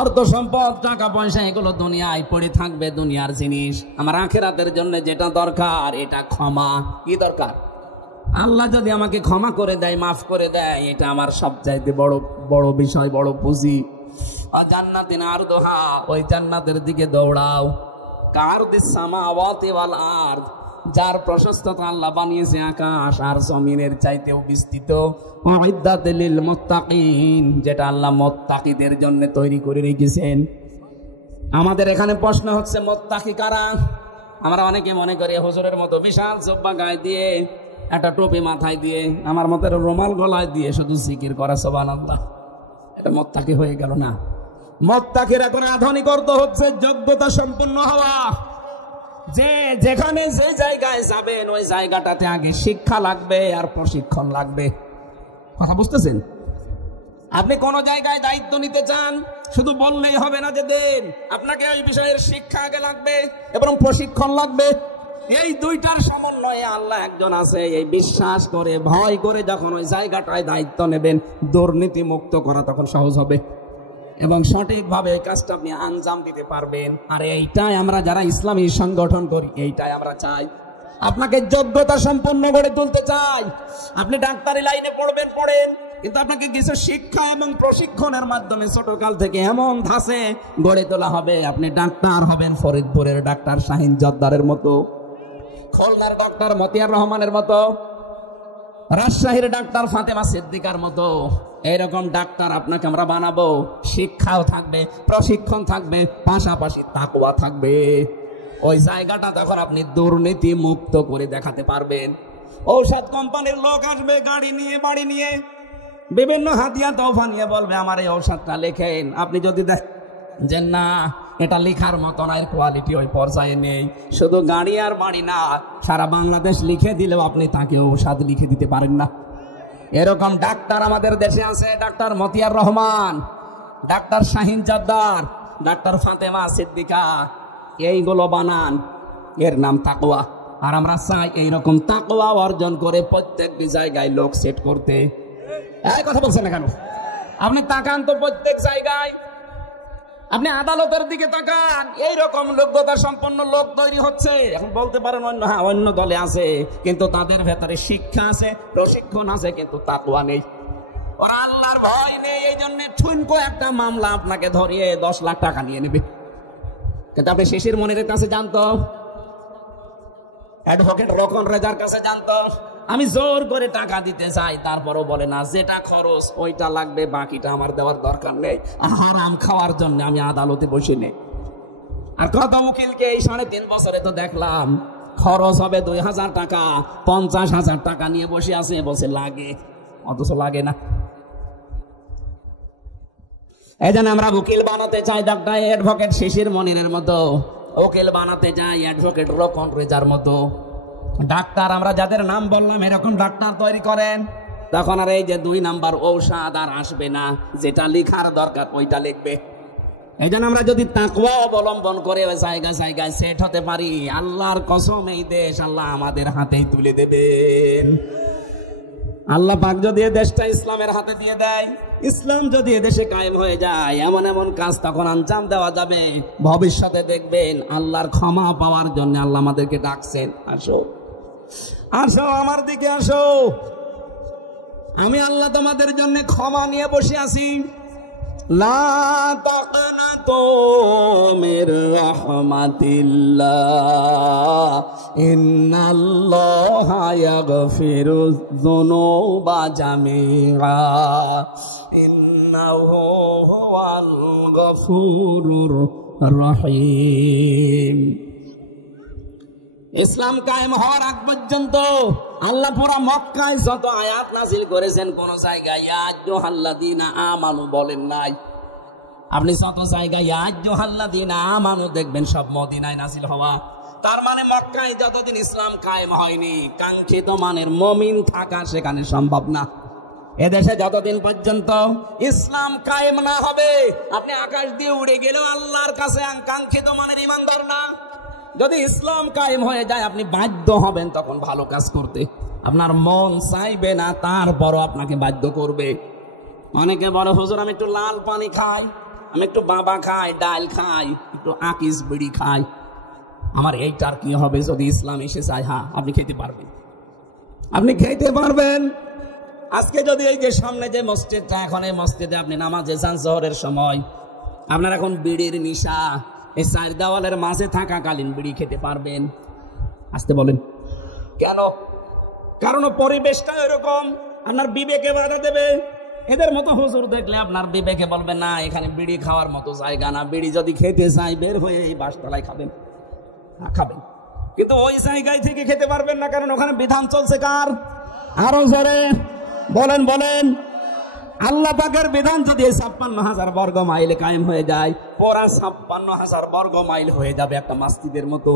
অর্থ সম্পদ, টাকা পয়সা, এগুলো দুনিয়ায় পড়ে থাকবে, দুনিয়ার জিনিস। আমার আখিরাতের জন্য যেটা দরকার, এটা ক্ষমা। কি দরকার? আল্লাহ যদি আমাকে ক্ষমা করে দেয়, মাফ করে দেয়, এটা আমার সবচাইতে বড় বড় বিষয়, বড় পুঁজি। জান্নাতিন আরদুহা, ওই জান্নাতের দিকে দৌড়াও। কারদিস সামাওয়াতি ওয়াল আরদ, যার প্রশস্ততা আল্লাহ বানিয়েছে আকাশ আর জমিনের চাইতেও বিস্তৃত। উইদ্দাত লিল মুত্তাকিন, যেটা আল্লাহ মুত্তাকিদের জন্য তৈরি করে রেখেছেন। আমাদের এখানে প্রশ্ন হচ্ছে মুত্তাকি কারা? আমরা অনেকে মনে করি হুজুরের মতো বিশাল জুব্বা গায়ে দিয়ে, একটা টুপি মাথায় দিয়ে, আমার মতো রুমাল গলায় দিয়ে শুধু জিকির করা, সুবহানাল্লাহ, এটা মুত্তাকি হয়ে গেল না। মুত্তাকির এখন আধুনিক অর্থ হচ্ছে যোগ্যতা সম্পন্ন হওয়া। যে যেখানে যে জায়গায় যাবেন ওই জায়গাটাতে আগে শিক্ষা লাগবে আর প্রশিক্ষণ লাগবে। কথা বুঝতেছেন? আপনি কোন জায়গায় দায়িত্ব নিতে চান, শুধু বললেই হবে না যে দেন, আপনাকে ওই বিষয়ের শিক্ষা আগে লাগবে এবং প্রশিক্ষণ লাগবে। এই দুইটার সমন্বয়ে আল্লাহ একজন আছে, এই বিশ্বাস করে ভয় করে যখন ওই জায়গাটায় দায়িত্ব নেবেন, দুর্নীতি মুক্ত করা তখন সহজ হবে এবং সঠিকভাবে এই কাজটা আপনি আঞ্জাম দিতে পারবেন। আর এইটাই আমরা যারা ইসলামী সংগঠন করি, এইটাই আমরা চাই। আপনাকে যোগ্যতা সম্পন্ন গড়ে তুলতে চাই। আপনি ডাক্তারি লাইনে পড়বেন, পড়েন, কিন্তু আপনাকে কিছু শিক্ষা এবং প্রশিক্ষণের মাধ্যমে ছোটকাল থেকে এমন ধাঁচে গড়ে তোলা হবে, আপনি ডাক্তার হবেন ফরিদপুরের ডাক্তার শাহিন জর্দারের মতো, খুলনার ডাক্তার মতিয়ার রহমানের মতো, রাজশাহীর ডাক্তার ফাতেমা সিদ্দিকার মতো। এইরকম ডাক্তার আপনাকে আমরা বানাবো। শিক্ষাও থাকবে, প্রশিক্ষণ থাকবে, পাশাপাশি তাকওয়া থাকবে। ওই জায়গাটা তখন আপনি দুর্নীতি মুক্ত করে দেখাতে পারবেন। ঔষধ কোম্পানির লোক আসবে গাড়ি নিয়ে, বাড়ি নিয়ে, বিভিন্ন হাতিয়া তোফা নিয়ে বলবে আমার এই ঔষধটা লেখেন। আপনি যদি যে না, এটা লেখার মতো না, এর কোয়ালিটি ওই পর্যায়ে নেই, শুধু গাড়ি আর বাড়ি না, সারা বাংলাদেশ লিখে দিলেও আপনি তাকে ঔষধ লিখে দিতে পারেন না। এরকম ডাক্তার আমাদের দেশে আছে। Doctor Motiar Rahman, doctor Shahin Jordar, doctor Fatema Siddika, এইগুলো বানান, এর নাম তাকওয়া। আর আমরা চাই এইরকম তাকওয়া অর্জন করে প্রত্যেকটি জায়গায় লোক সেট করতে। এই কথা বলছেন না কেন? আপনি তাকান তো প্রত্যেক জায়গায়, আপনি আদালতের দিকে তাকান, এইরকম যোগ্যতা সম্পন্ন লোক তৈরি হচ্ছে। এখন বলতে পারেন অন্য, হ্যাঁ অন্য দলে আছে, কিন্তু তাদের ভেতরে শিক্ষা আছে, প্রশিক্ষণ আছে, কিন্তু তাকওয়া নেই, ওরা আল্লাহর ভয় নেই। এই জন্য ঠুনকো একটা মামলা আপনাকে ধরিয়ে 10 লাখ টাকা নিয়ে নেবে। কিন্তু আপনি শিশির মনিরের কাছে জানতো, অ্যাডভোকেট রকন রেজার কাছে জানতো, আমি জোর করে টাকা দিতে চাই, তারপরও বলে না, যেটা খরচ ওইটা লাগবে, বাকিটা আমার দেওয়ার দরকার নেই। হারাম খাওয়ার জন্য আমি আদালতে বসে নেই। আর কত উকিলকে এই 3.5 বছরে তো দেখলাম, খরচ হবে 2000 টাকা, 50,000 টাকা নিয়ে বসে আছে, বসে লাগে, অথচ লাগে না। এই জন্য আমরা উকিল বানাতে চাই ডাক্তার অ্যাডভোকেট শিশির মনিরের মতো, উকিল বানাতে চাই অ্যাডভোকেট রকন রেজার মতো। ডাক্তার আমরা যাদের নাম বললাম, এরকম ডাক্তার তৈরি করেন, তখন আর এই যে 2 নাম্বার ঔষধ আর আসবে না, যেটা লেখার দরকার ওইটা লিখবে। এই জন্য আমরা যদি তাকওয়া অবলম্বন করে জায়গা জায়গায় সেট হতে পারি, আল্লাহর কসম এই দেশ আল্লাহ আমাদের হাতেই তুলে দেবেন। আল্লাহ পাক যদি এই দেশটা ইসলামের হাতে দিয়ে দেয়, ইসলাম যদি এদেশে কায়েম হয়ে যায়, এমন এমন কাজ তখন আঞ্জাম দেওয়া যাবে, ভবিষ্যতে দেখবেন আল্লাহর ক্ষমা পাওয়ার জন্য আল্লাহ আমাদেরকে ডাকছেন, আসো আসো আমার দিকে আসো, আমি আল্লাহ তোমাদের জন্য ক্ষমা নিয়ে বসে আছি। লা তাকনাতু মির রাহমাতিল্লাহ ইন্নাল্লাহা ইয়াগফিরুয যুনুবা জামিআ ইন্নাহু হুয়াল গফুরুর রহিম। ইসলাম কায়েম হওয়ার আগ পর্যন্ত আল্লাহ পুরা মক্কায় যত আয়াত নাযিল করেছেন, কোন জায়গায় ইয়া আইয়ুহাল্লাযীনা আমানু বলেন নাই। আপনি যত জায়গায় ইয়া আইয়ুহাল্লাযীনা আমানু দেখবেন সব মদিনায় নাযিল হওয়া। তার মানে মক্কায় যতদিন ইসলাম কায়েম হয়নি, কাঙ্ক্ষিত মানের মুমিন থাকা সেখানে সম্ভব না। এদেশে যতদিন পর্যন্ত ইসলাম কায়েম না হবে, আপনি আকাশ দিয়ে উড়ে গেলেও আল্লাহর কাছে কাঙ্ক্ষিত মানের ঈমানদার না। যদি ইসলাম কায়েম হয়ে যায়, আপনি বাধ্য হবেন তখন ভালো কাজ করতে, আপনার মন চাইবে না, তারপরও আপনাকে বাধ্য করবে। অনেকে বলে হুজুর আমি একটু লাল পানি খাই, আমি একটু বাবা খাই, ডাল খাই, একটু আকিস বিড়ি খাই, আমার এইটার কি হবে যদি ইসলাম এসে যায়? হ্যাঁ, আপনি খেতে পারবেন, আপনি খেতে পারবেন। আজকে যদি এই যে সামনে যে মসজিদটা, এখন এই মসজিদে আপনি নামাজে যান জোহরের সময়, আপনার এখন বিড়ির নিশা, এই চার দেওয়ালের মাঝে থাকাকালীন বিড়ি খেতে পারবেন? আসতে বলেন কেন? কারণ পরিবেশটা এরকম, আপনার বিবেকে বাধা দেবে। এদের মতো হুজুর দেখলে আপনার বিবেকে বলবে না এখানে বিড়ি খাওয়ার মতো জায়গা না, বিড়ি যদি খেতে চাই বের হয়ে এই বাসতলায় খাবেন, খাবেন, কিন্তু ওই জায়গায় থেকে খেতে পারবেন না, কারণ ওখানে বিধান চলছে কার? আরো জোরে বলেন বলেন। আল্লাহ পাকের বিধান যদি 56,000 বর্গ মাইলে কায়েম হয়ে যায়, পুরা 56,000 বর্গ মাইল হয়ে যাবে একটা মসজিদের মতো।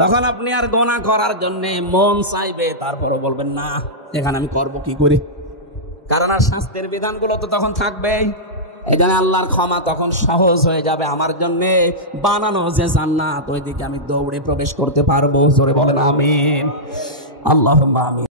তখন আপনি আর গোনা করার জন্য মন চাইবে, তারপরও বলবেন না এখানে আমি করব কি করে, কারণ আর শাস্তির বিধানগুলো তো তখন থাকবেই। এই জন্য আল্লাহর ক্ষমা তখন সহজ হয়ে যাবে আমার জন্য। বানানো যে জান্নাত, ওই দিকে আমি দৌড়ে প্রবেশ করতে পারবো। জোরে বলেন আমিন। আল্লাহুম্মা আমিন।